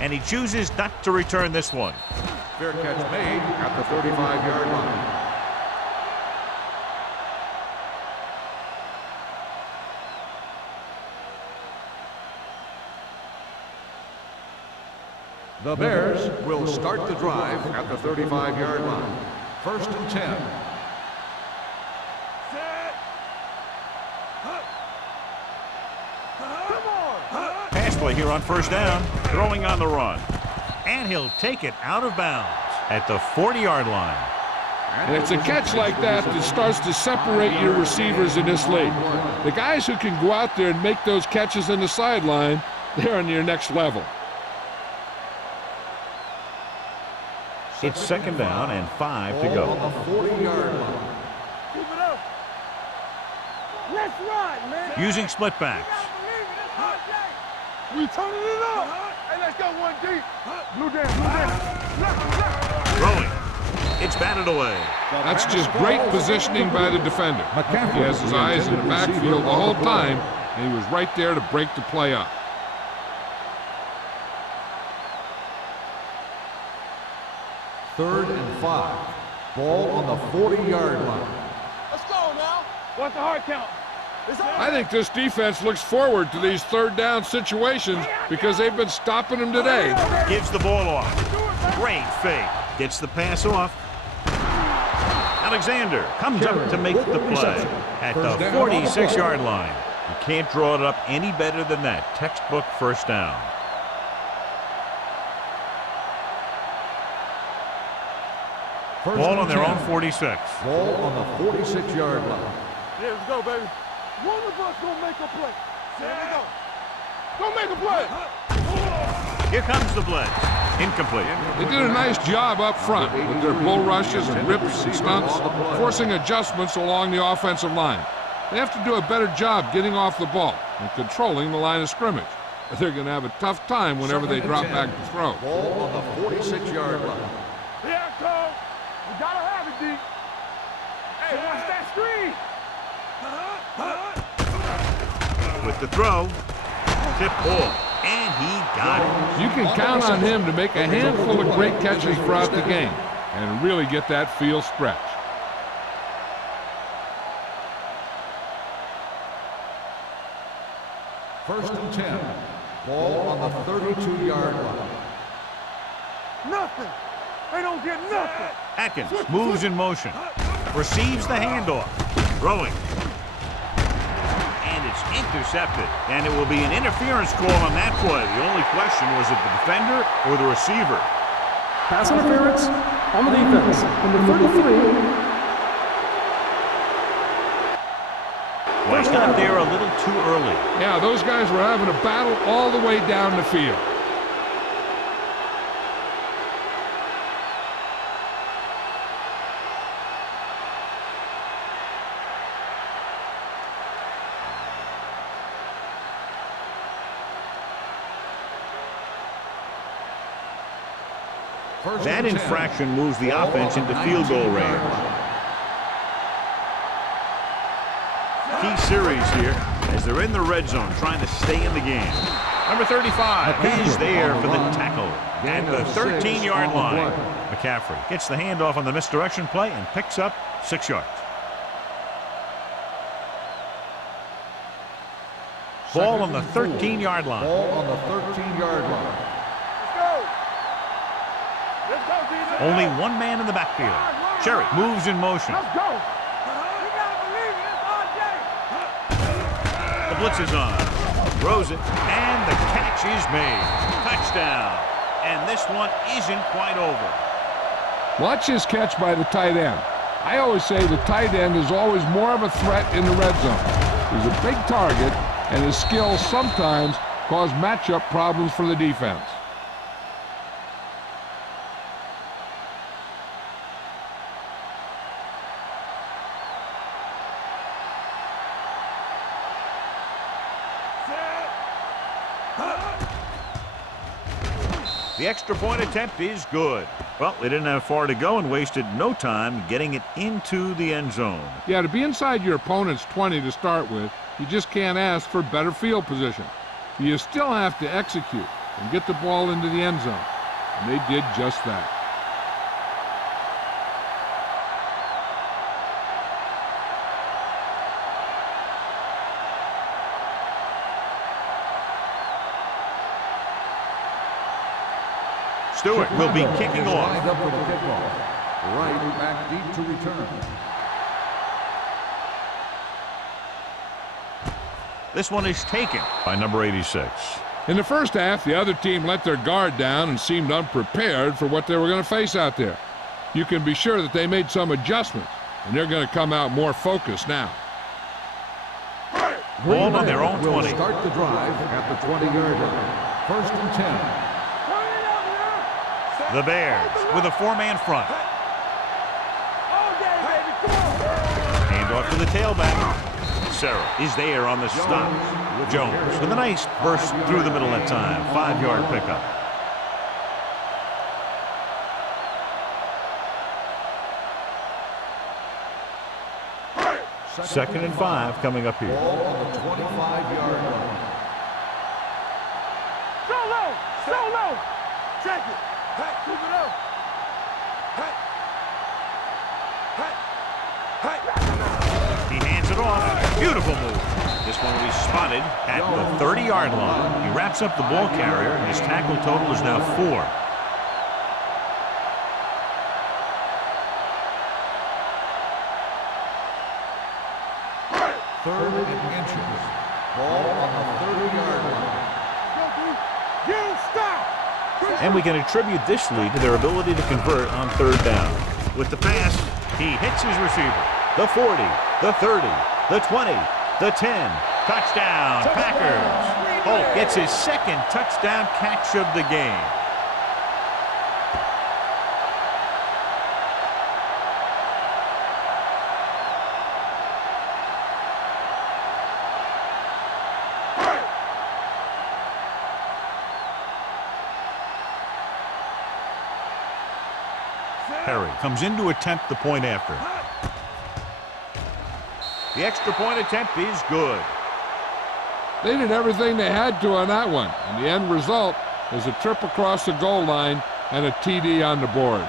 And he chooses not to return this one. Fair catch made at the 35-yard line. The Bears will start the drive at the 35-yard line. First and 10. Pass play here on first down. Throwing on the run. And he'll take it out of bounds at the 40-yard line. And it's a catch like that that starts to separate your receivers in this league. The guys who can go out there and make those catches on the sideline, they're on your next level. It's second down and 5 to go. On the 40-yard line. Keep it up. Let's run, man. Using split backs. We turning it up. Hey, let's go one deep. Blue down. Throwing. It's batted away. That's just great positioning by the defender. He has his eyes in the backfield the whole time, and he was right there to break the play up. Third and 5. Ball on the 40-yard line. Let's go now. What's the hard count? I think this defense looks forward to these third down situations because they've been stopping them today. Gives the ball off. Great fake. Gets the pass off. Alexander comes up to make the play at the 46-yard line. You can't draw it up any better than that. Textbook first down. Ball on their own 46. Ball on the 46-yard line. Yeah, let's go, baby. One of us gonna make a play. There we go. Go make a play. Here comes the blitz. Incomplete. They did a nice job up front with their bull rushes and rips and stunts, forcing adjustments along the offensive line. They have to do a better job getting off the ball and controlling the line of scrimmage. They're going to have a tough time whenever they drop back to throw. Ball on the 46-yard line. Yeah, Cole. We gotta have it, D. Hey, watch that screen. With the throw. Tip ball. And he got it. You can count on him to make a handful of great catches throughout the game and really get that field stretch. First and 10. Ball on the 32-yard line. Nothing. They don't get nothing. Atkins moves in motion. Receives the handoff. Throwing. And it's intercepted. And it will be an interference call on that play. The only question was it the defender or the receiver? Pass interference on the defense. Number 33. Well, he got there a little too early. Yeah, those guys were having a battle all the way down the field. That infraction moves the offense into field goal range. Key series here as they're in the red zone trying to stay in the game. Number 35 is there for the tackle at the 13-yard line. McCaffrey gets the handoff on the misdirection play and picks up 6 yards. Ball on the 13-yard line. Ball on the 13-yard line. Let's go, D. Only one man in the backfield. Cherry moves in motion. Let's go. You gotta believe it. It's RJ. The blitz is on. Throws it, and the catch is made. Touchdown. And this one isn't quite over. Watch his catch by the tight end. I always say the tight end is always more of a threat in the red zone. He's a big target, and his skills sometimes cause matchup problems for the defense. The extra point attempt is good. Well, they didn't have far to go and wasted no time getting it into the end zone. Yeah, to be inside your opponent's 20 to start with, you just can't ask for better field position. You still have to execute and get the ball into the end zone. And they did just that. Stewart will be kicking off. Lined up for the kickoff. Right back deep to return. This one is taken by number 86. In the first half, the other team let their guard down and seemed unprepared for what they were going to face out there. You can be sure that they made some adjustments, and they're going to come out more focused now. Ball on their own 20. Will start the drive at the 20-yard line. First and 10. The Bears with a four-man front. Hand off to the tailback. Sarah is there on the stop. Jones with a nice burst through the middle that time. 5-yard pickup. Second and 5 coming up here. Ball on the 25-yard line. Solo. Check it. Hey, keep it up. Hey. He hands it off. Beautiful move. This one will be spotted at the 30-yard line. He wraps up the ball carrier, and his tackle total is now 4. Third and inches. Ball on the 30-yard line. You stop! And we can attribute this lead to their ability to convert on 3rd down. With the pass, he hits his receiver. The 40, the 30, the 20, the 10. Touchdown, Packers. Holt gets his 2nd touchdown catch of the game. Perry comes in to attempt the point after. The extra point attempt is good. They did everything they had to on that one, and the end result is a trip across the goal line and a TD on the board.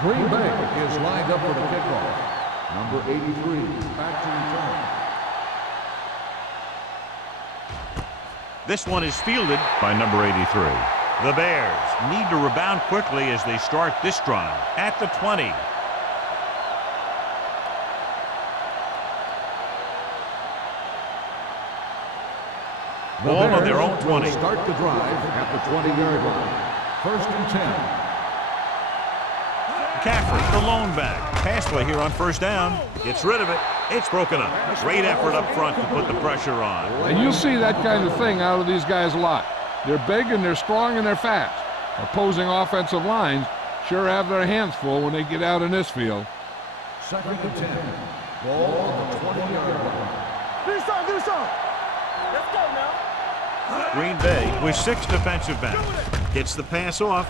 Green Bay is lined up for the kickoff. Number 83, back to return. This one is fielded by number 83. The Bears need to rebound quickly as they start this drive at the 20. Ball on their own 20. Start the drive at the 20-yard line. 1st and 10. McCaffrey, the lone back. Pass play here on 1st down. Gets rid of it. It's broken up. Great effort up front to put the pressure on. And you'll see that kind of thing out of these guys a lot. They're big and they're strong and they're fast. Opposing offensive lines sure have their hands full when they get out in this field. 2nd and 10. Ball on the 20-yard line. Do something, do something. Let's go now. Green Bay with 6 defensive backs. Gets the pass off.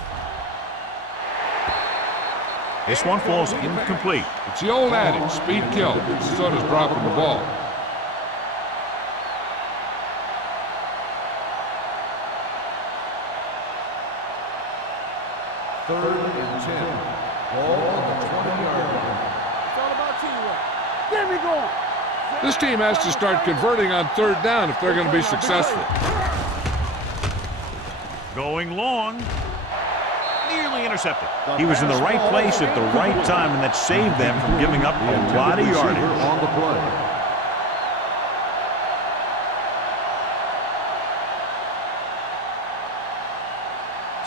This one falls incomplete. It's the old adage, speed kills. Minnesota's dropping the ball. Third and 10. Ball on the 20-yard line. It's all about teamwork. Get me going. This team has to start converting on 3rd down if they're going to be successful. Going long. Nearly intercepted. He was in the right place at the right time, and that saved them from giving up a lot of yardage. On the play.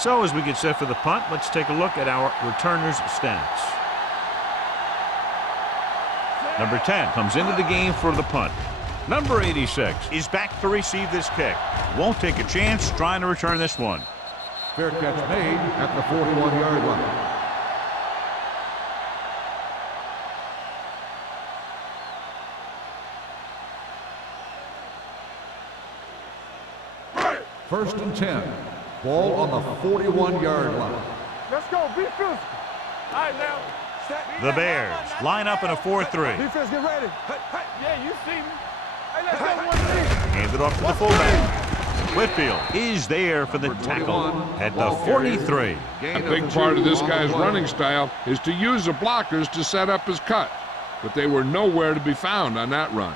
So as we get set for the punt, let's take a look at our returners' stats. Number 10 comes into the game for the punt. Number 86 is back to receive this kick. Won't take a chance trying to return this one. Fair catch made at the 41-yard line. First and 10. Ball on the 41-yard line. Let's go. Be physical. All right, now. The Bears line up in a 4-3. Defense, get ready. Yeah, you see me. Hey, let's go. 1-3. Hand it off to the fullback. Whitfield is there for the tackle at the 43. A big part of this guy's running style is to use the blockers to set up his cut, but they were nowhere to be found on that run.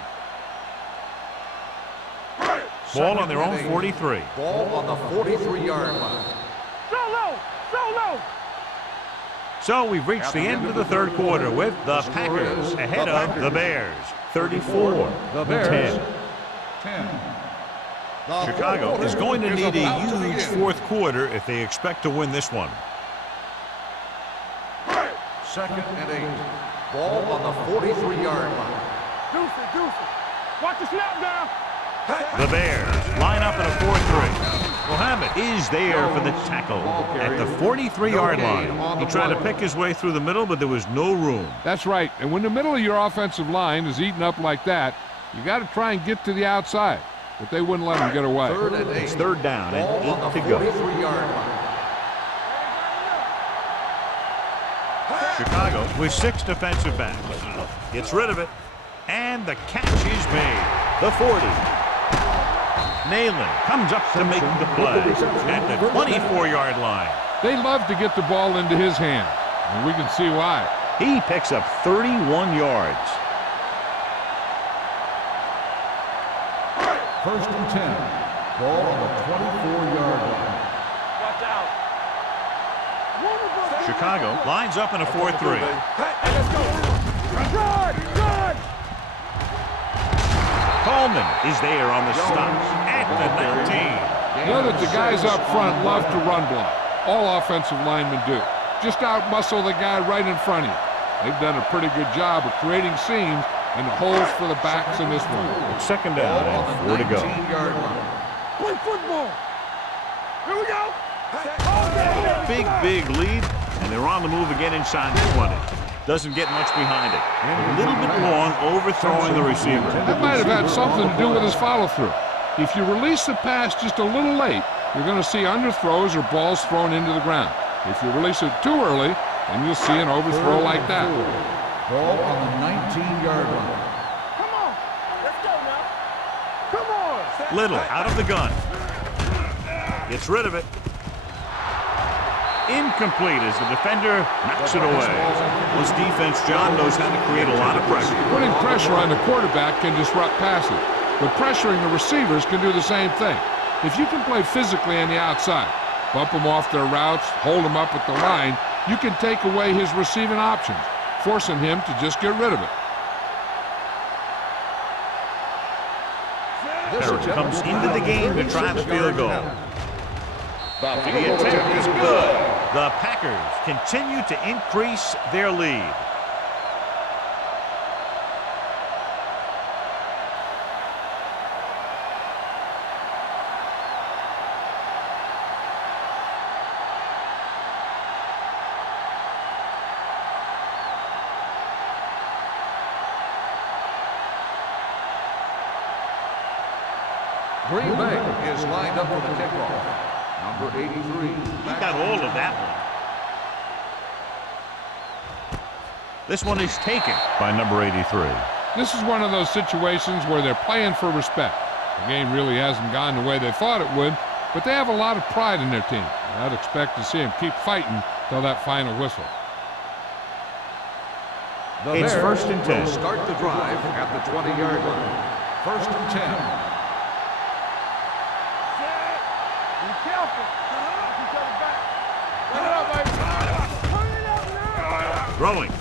Ball on their own 43. Ball on the 43-yard line. Solo! Solo! So we've reached the end of the 3rd quarter with the Packers ahead of the Bears, 34 The to Bears 10. 10. Chicago is going to need a huge 4th quarter if they expect to win this one. 2nd and 8. Ball on the 43-yard line. Deuce it, deuce it. Watch the snap down. The Bears line up in a 4-3. Mohammed is there for the tackle at the 43-yard line. He tried to pick his way through the middle, but there was no room. That's right, and when the middle of your offensive line is eaten up like that, you got to try and get to the outside, but they wouldn't let him get away. 3rd and 8. It's 3rd down and Ball on 8 the to go. 43-yard line. Chicago with 6 defensive backs. Gets rid of it. And the catch is made. The 40. Nayland comes up to make the play at the 24-yard line. They love to get the ball into his hands, and we can see why. He picks up 31 yards. First and 10. Ball on the 24-yard line. Watch out. Chicago lines up in a 4-3. Hey, let's go. Good, good. Coleman is there on the stop at the 19. You know that the guys up front love to run block. All offensive linemen do. Just out-muscle the guy right in front of you. They've done a pretty good job of creating seams and holes for the backs in this one. Second down and 4 to go. 19-yard line. Play football. Here we go. Big lead, and they're on the move again inside the 20. Doesn't get much behind it. A little bit long, overthrowing the receiver. That might have had something to do with his follow-through. If you release the pass just a little late, you're going to see underthrows or balls thrown into the ground. If you release it too early, then you'll see an overthrow like that. Ball on the 19-yard line. Come on. Let's go now. Come on. Little out of the gun. Gets rid of it. Incomplete as the defender knocks it away. This defense, John, knows how to create a lot of pressure. Putting pressure on the quarterback can disrupt passing, but pressuring the receivers can do the same thing. If you can play physically on the outside, bump them off their routes, hold them up at the line, you can take away his receiving options, forcing him to just get rid of it. Barrett comes into the game to try the field goal. The attempt is good. The Packers continue to increase their lead. Green Bay is lined up for the kickoff. Number 83. He got all of that one. This one is taken by number 83. This is one of those situations where they're playing for respect. The game really hasn't gone the way they thought it would, but they have a lot of pride in their team. I'd expect to see them keep fighting till that final whistle. It's first and 10. Will start the drive at the 20-yard line. First and 10. Be careful. Each other back. Run it up, baby. Turn it up now. Throwing.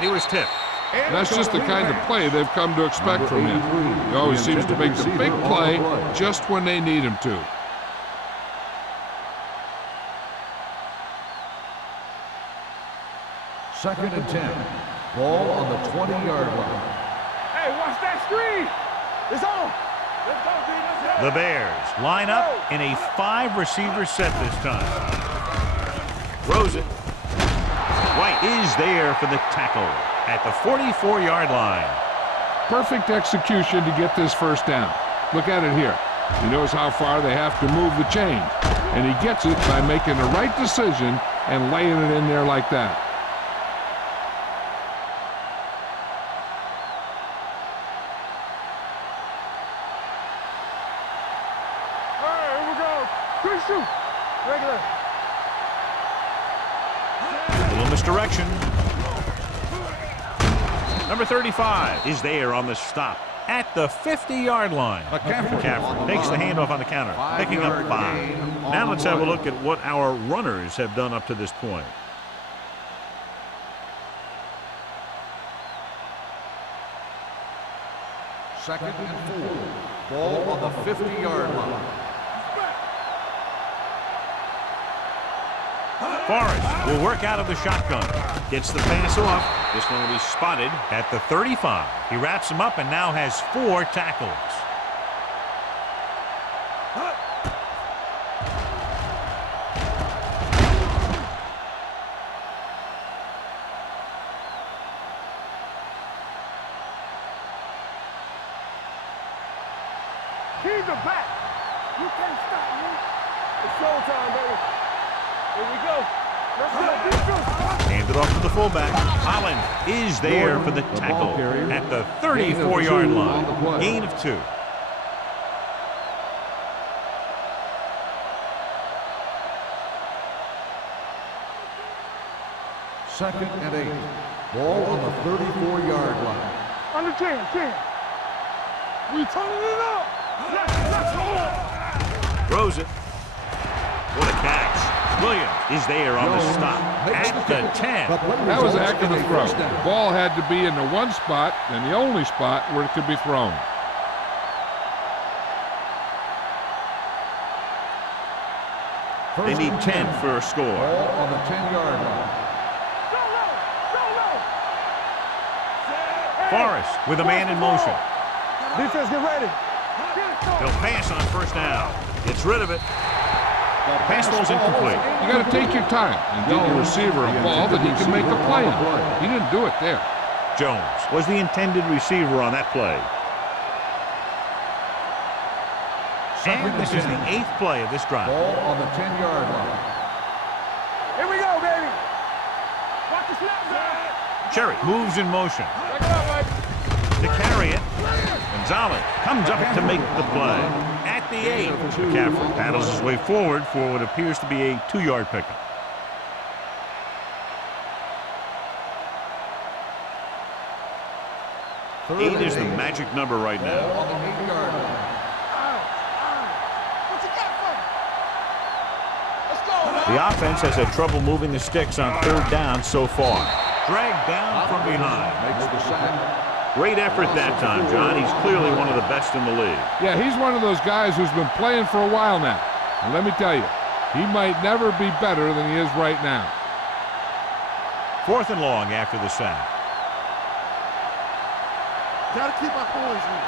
He was tipped. That's just the kind of play they've come to expect from him. He always seems to make the big play just when they need him to. Second and 10. Ball on the 20-yard line. Hey, watch that screen. It's on. Let's go, D. Let's go. The Bears line up in a 5-receiver set this time. Throws it. White is there for the tackle at the 44-yard line. Perfect execution to get this first down. Look at it here. He knows how far they have to move the chain, and he gets it by making the right decision and laying it in there like that. Regular. Little misdirection. Number 35 is there on the stop at the 50-yard line. McCaffrey takes the handoff on the counter, picking up 5. Now let's have a look at what our runners have done up to this point. Second and 4. Ball on the 50-yard line. Forrest will work out of the shotgun. Gets the pass off. This one will be spotted at the 35. He wraps him up and now has 4 tackles. Keep the back. You can't stop me. It's showtime, baby. Here we go. Hand it off to the fullback. Holland is there for the tackle at the 34-yard line. Gain of 2. Second and 8. Ball on the 34-yard line. Under 10. We turning it up. Let's go. Throws it. What a catch. Williams is there on the stop at the 10. That was a heck of a throw. The ball had to be in the one spot and the only spot where it could be thrown. They need 10 for a score. Ball on the 10-yard line. Forrest with a man in motion. Defense, get ready. He'll pass on first down. Gets rid of it. Pass ball's incomplete. You got to take your time and get your receiver a ball that he can make a play on. He didn't do it there. Jones was the intended receiver on that play. And this is the 8th play of this drive. Ball on the 10-yard line. Here we go, baby. Watch the snap, Zach. Cherry moves in motion. To carry it, Gonzalez comes up to make the play. At the 8, McCaffrey paddles his way forward for what appears to be a 2-yard pickup. Eight is the magic number right now. Ball on the 8-yard line. The offense has had trouble moving the sticks on 3rd down so far. Dragged down from behind. Makes the sack. Great effort that time, John. He's clearly one of the best in the league. Yeah, he's one of those guys who's been playing for a while now. And let me tell you, he might never be better than he is right now. 4th and long after the sack. Gotta keep our poise in.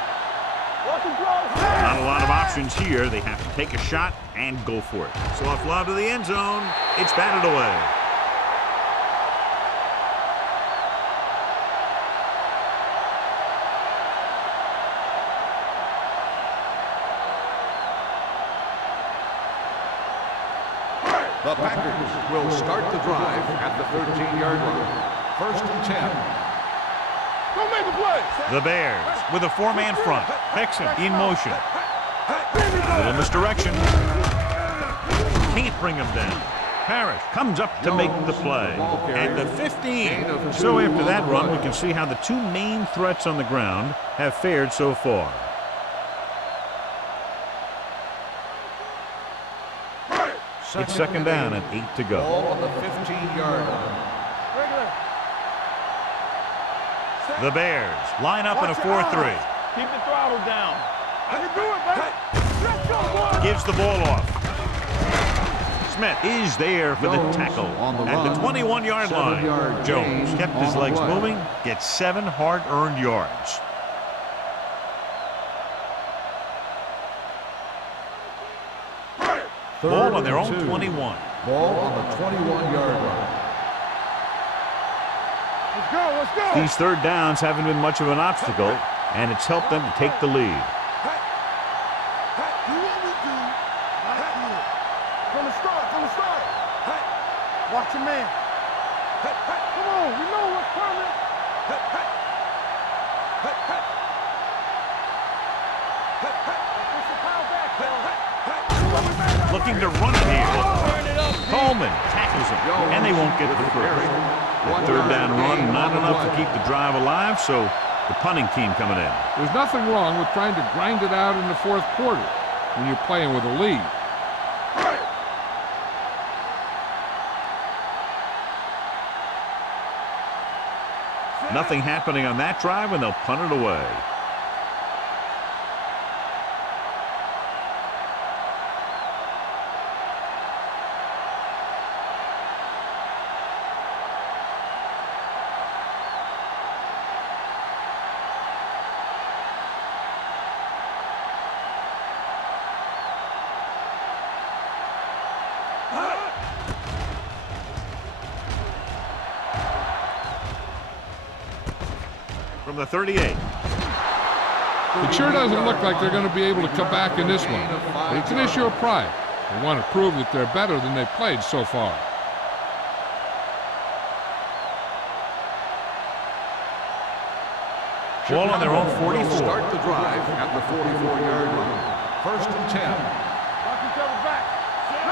Not a lot of options here. They have to take a shot and go for it. Soft lob to the end zone. It's batted away. The Packers will start the drive at the 13-yard line. 1st and 10. Don't make a play. The Bears with a 4-man front. Hexon in motion. Little misdirection. Can't bring him down. Parrish comes up to make the play at the 15. So after that run, we can see how the 2 main threats on the ground have fared so far. It's 2nd down and 8 to go. Ball on the 15-yard line. The Bears line up in a 4-3. Keep the throttle down. I can do it, baby. Let's go, boy. Gives the ball off. Smith is there for the tackle at the 21-yard line. Jones kept his legs moving, gets 7 hard-earned yards. Ball on their own 21. Ball on the 21-yard line. Let's go. These 3rd downs haven't been much of an obstacle, and it's helped them to take the lead. Do what we do right here. From the start. Watch your man. Come on, we know what's coming. Looking to run it here. Coleman tackles him, and they won't get the first. That 3rd down run, not enough to keep the drive alive, so the punting team coming in. There's nothing wrong with trying to grind it out in the 4th quarter when you're playing with a lead. Nothing happening on that drive, and they'll punt it away. From the 38. It sure doesn't look like they're going to be able to come back in this one. But it's an issue of pride. They want to prove that they're better than they've played so far. Ball on their own Chicago will 44. start the drive at the 44-yard line. First and 10. Watch each other back.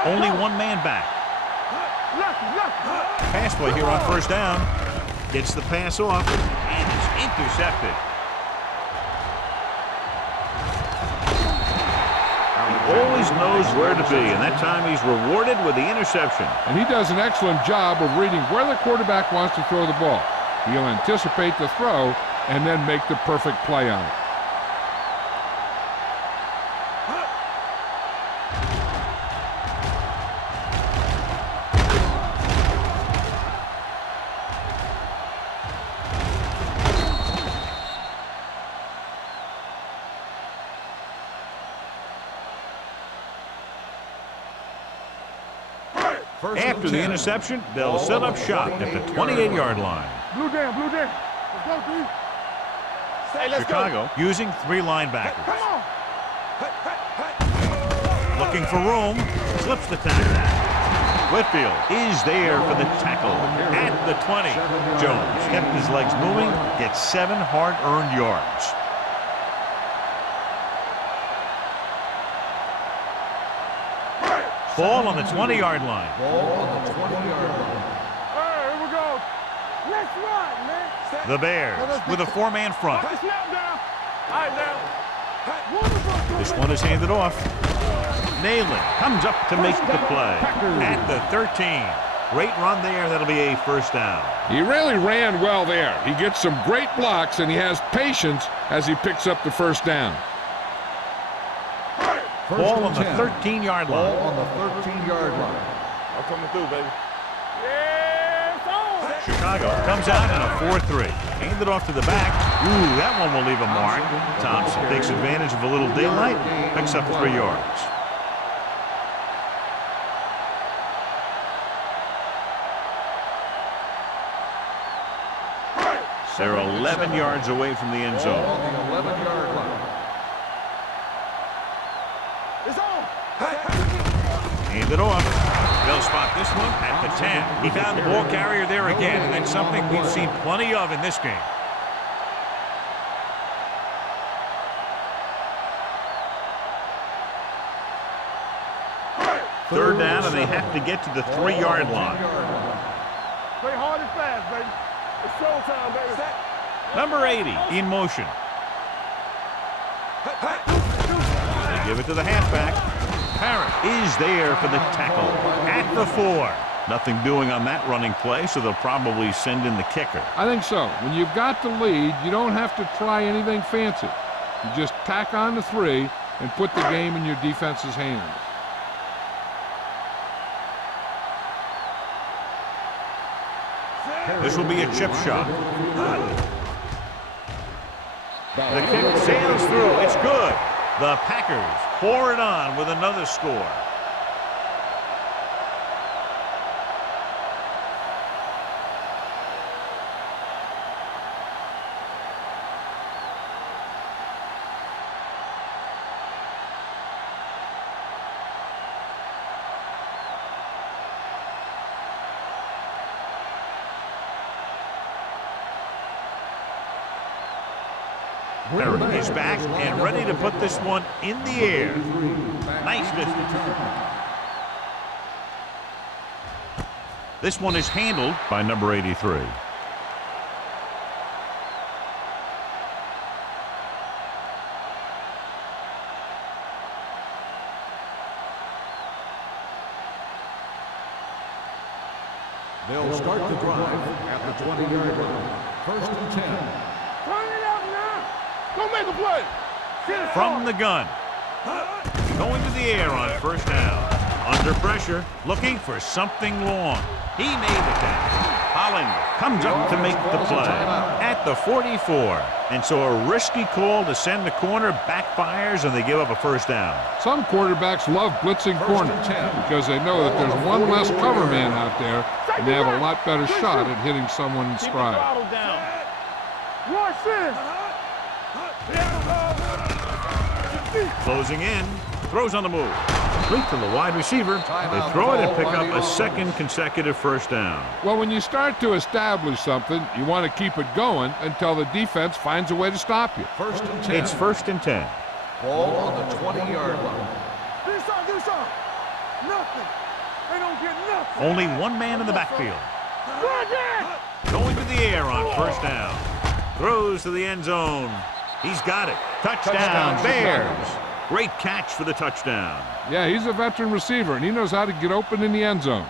Only one man back. Pass play here on first down. Gets the pass off and is intercepted. He always knows where to be, and that time he's rewarded with the interception. And he does an excellent job of reading where the quarterback wants to throw the ball. He'll anticipate the throw and then make the perfect play on it. After the interception, they'll set up shop at the 28-yard line. Blue down, blue down. Let's go, D. Hey, let's Chicago using 3 linebackers. Come on. Looking for room, slips the tackle. Whitfield is there for the tackle at the 20. Jones kept his legs moving, gets 7 hard-earned yards. Ball on the 20-yard line. Ball on the 20-yard line. Hey, here we go. Let's run, man. The Bears with a 4-man front. Hey, snap down. All right, now. Hey, wonderful. This one is handed off. Nayland comes up to make the play at the 13. Great run there. That'll be a first down. He really ran well there. He gets some great blocks, and he has patience as he picks up the first down. Ball on the 13-yard Ball line. on the 13-yard line. I'm coming through, baby. Yeah, it's on. Chicago comes out in a 4-3. Handed off to the back. Ooh, that one will leave a mark. Thompson takes advantage of a little daylight. Picks up 3 yards. They're 11 yards away from the end Ball zone. on the 11-yard line. It's on. Handed off. They'll spot this one at the 10. He found the ball carrier there again, and that's something we've seen plenty of in this game. Third down, and they have to get to the 3-yard line. Play hard and fast, baby. It's showtime, baby. Number 80 in motion. They give it to the halfback. Parrott is there for the tackle at the 4. Nothing doing on that running play, so they'll probably send in the kicker. I think so. When you've got the lead, you don't have to try anything fancy. You just tack on the 3 and put the game in your defense's hands. This will be a chip shot. The kick sails through. It's good. The Packers pour it on with another score. Parrott is back and ready to put this one in the air. Nice distance. This one is handled by number 83. They'll start the drive at the 20-yard line. First and 10. Turn it up now. Don't make a play. From the gun. Going to the air on first down. Under pressure, looking for something long. He made the catch. Holland comes up to make the play at the 44. And so a risky call to send the corner backfires, and they give up a first down. Some quarterbacks love blitzing corners because they know that there's one less cover man out there, and they have a lot better shot at hitting someone in stride. Watch this. Closing in, throws on the move. Complete to the wide receiver. They Timeout throw it and called pick by up the a Oilers. second consecutive first down. Well, when you start to establish something, you want to keep it going until the defense finds a way to stop you. First and 10. It's 1st and 10. Ball on the 20-yard line. Give me some, give me some. Nothing. They don't get nothing. Only one man in the backfield. Going to the air on first down. Throws to the end zone. He's got it. Touchdown, Bears. Great catch for the touchdown. Yeah, he's a veteran receiver, and he knows how to get open in the end zone.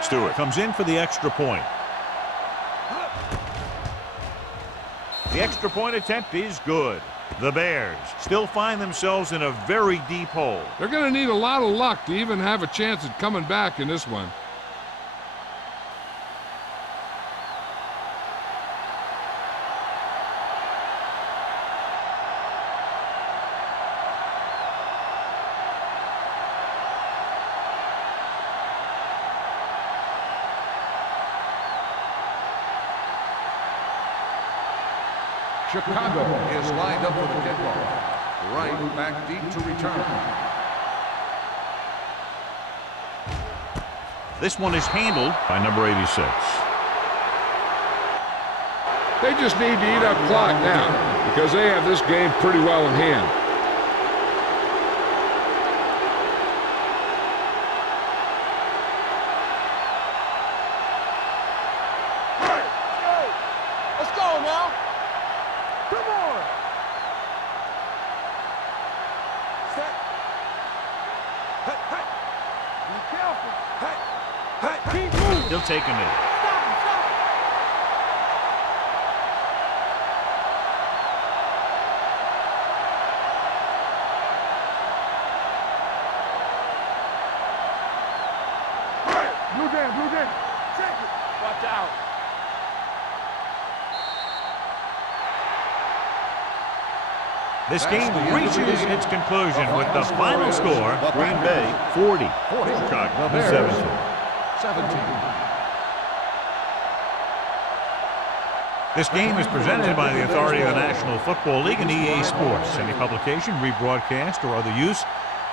Stewart comes in for the extra point. The extra point attempt is good. The Bears still find themselves in a very deep hole. They're going to need a lot of luck to even have a chance at coming back in this one. Chicago is lined up for the kickoff. Right back deep to return. This one is handled by number 86. They just need to eat up clock now because they have this game pretty well in hand. Let's go now. Come on. Set. Hey, hey. Be careful. Hey, hey. Keep moving. He'll take him in. Stop him, stop him. Blue Jay. Check it. Watch out. This game reaches its conclusion with the final score, Green Bay 40, Chicago 17. 17. This game is presented by the authority of the National Football League and EA Sports. Any publication, rebroadcast, or other use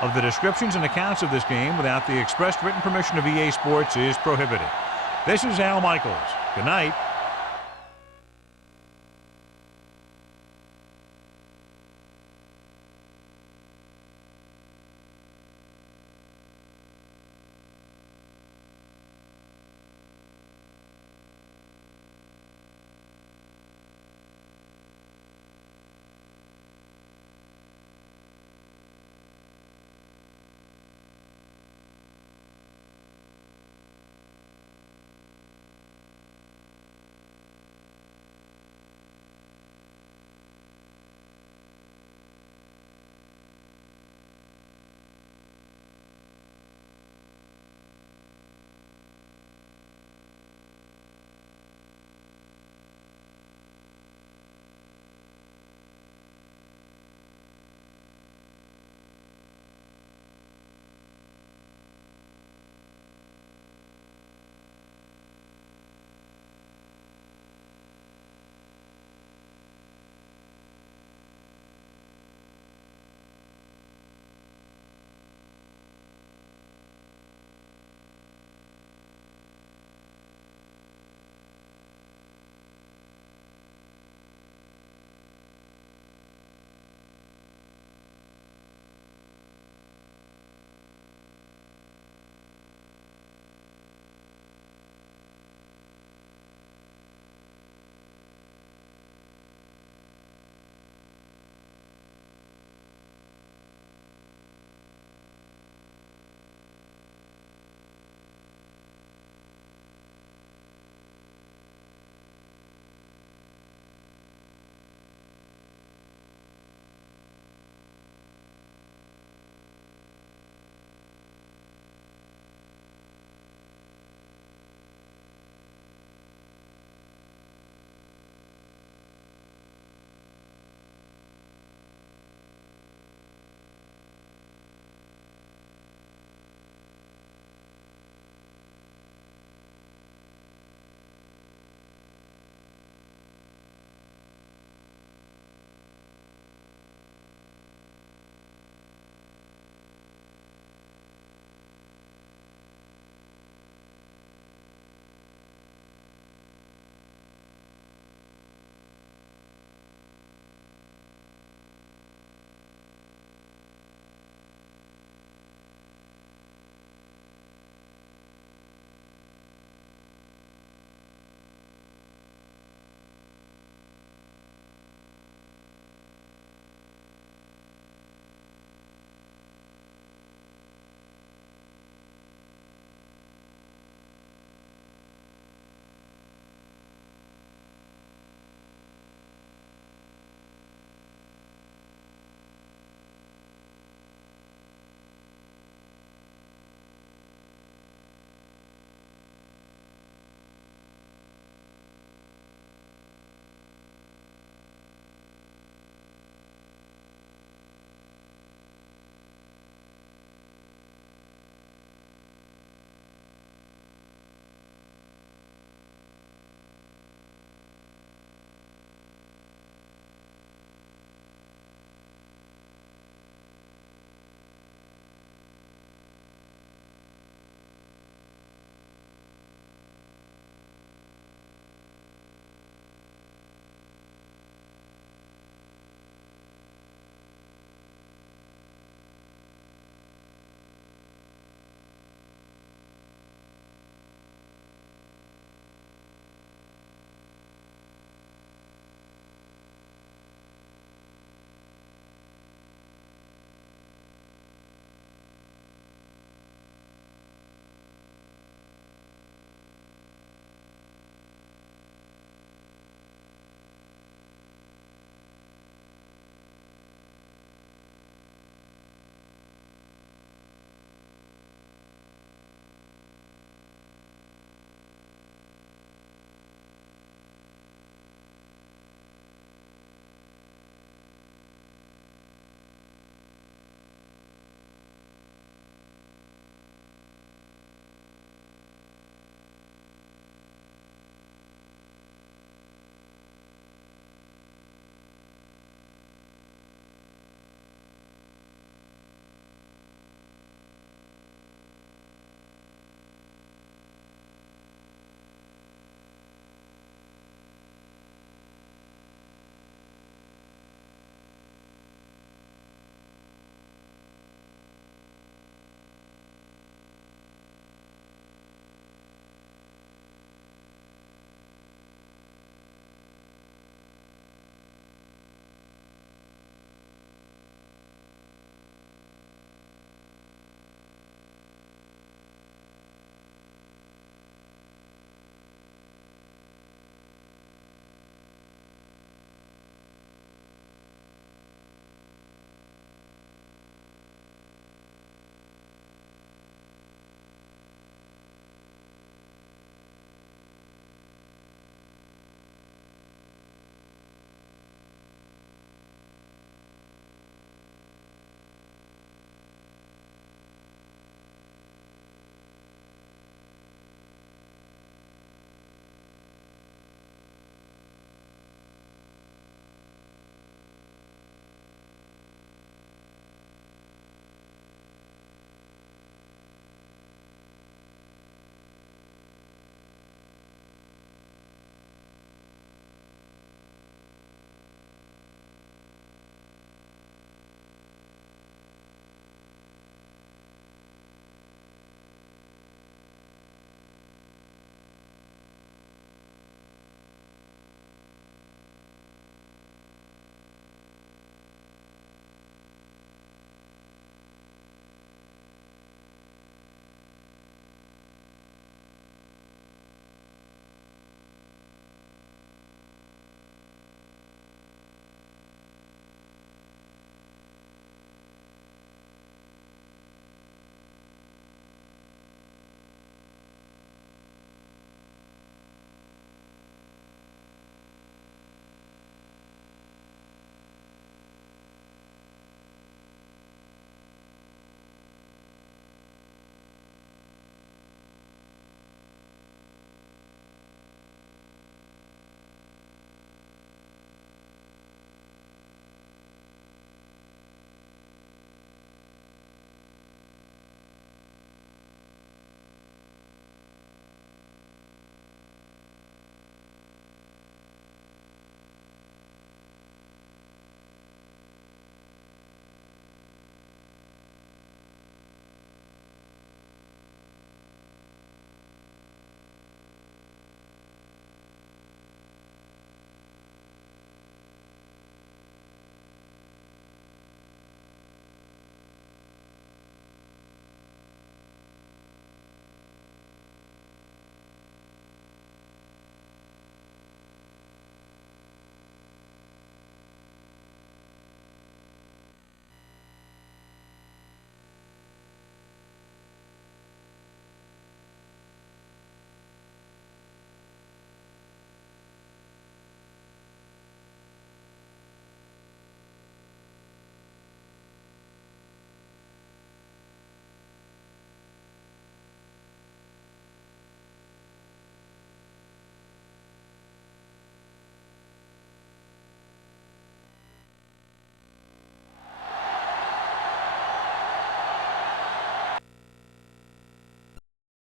of the descriptions and accounts of this game without the expressed written permission of EA Sports is prohibited. This is Al Michaels. Good night.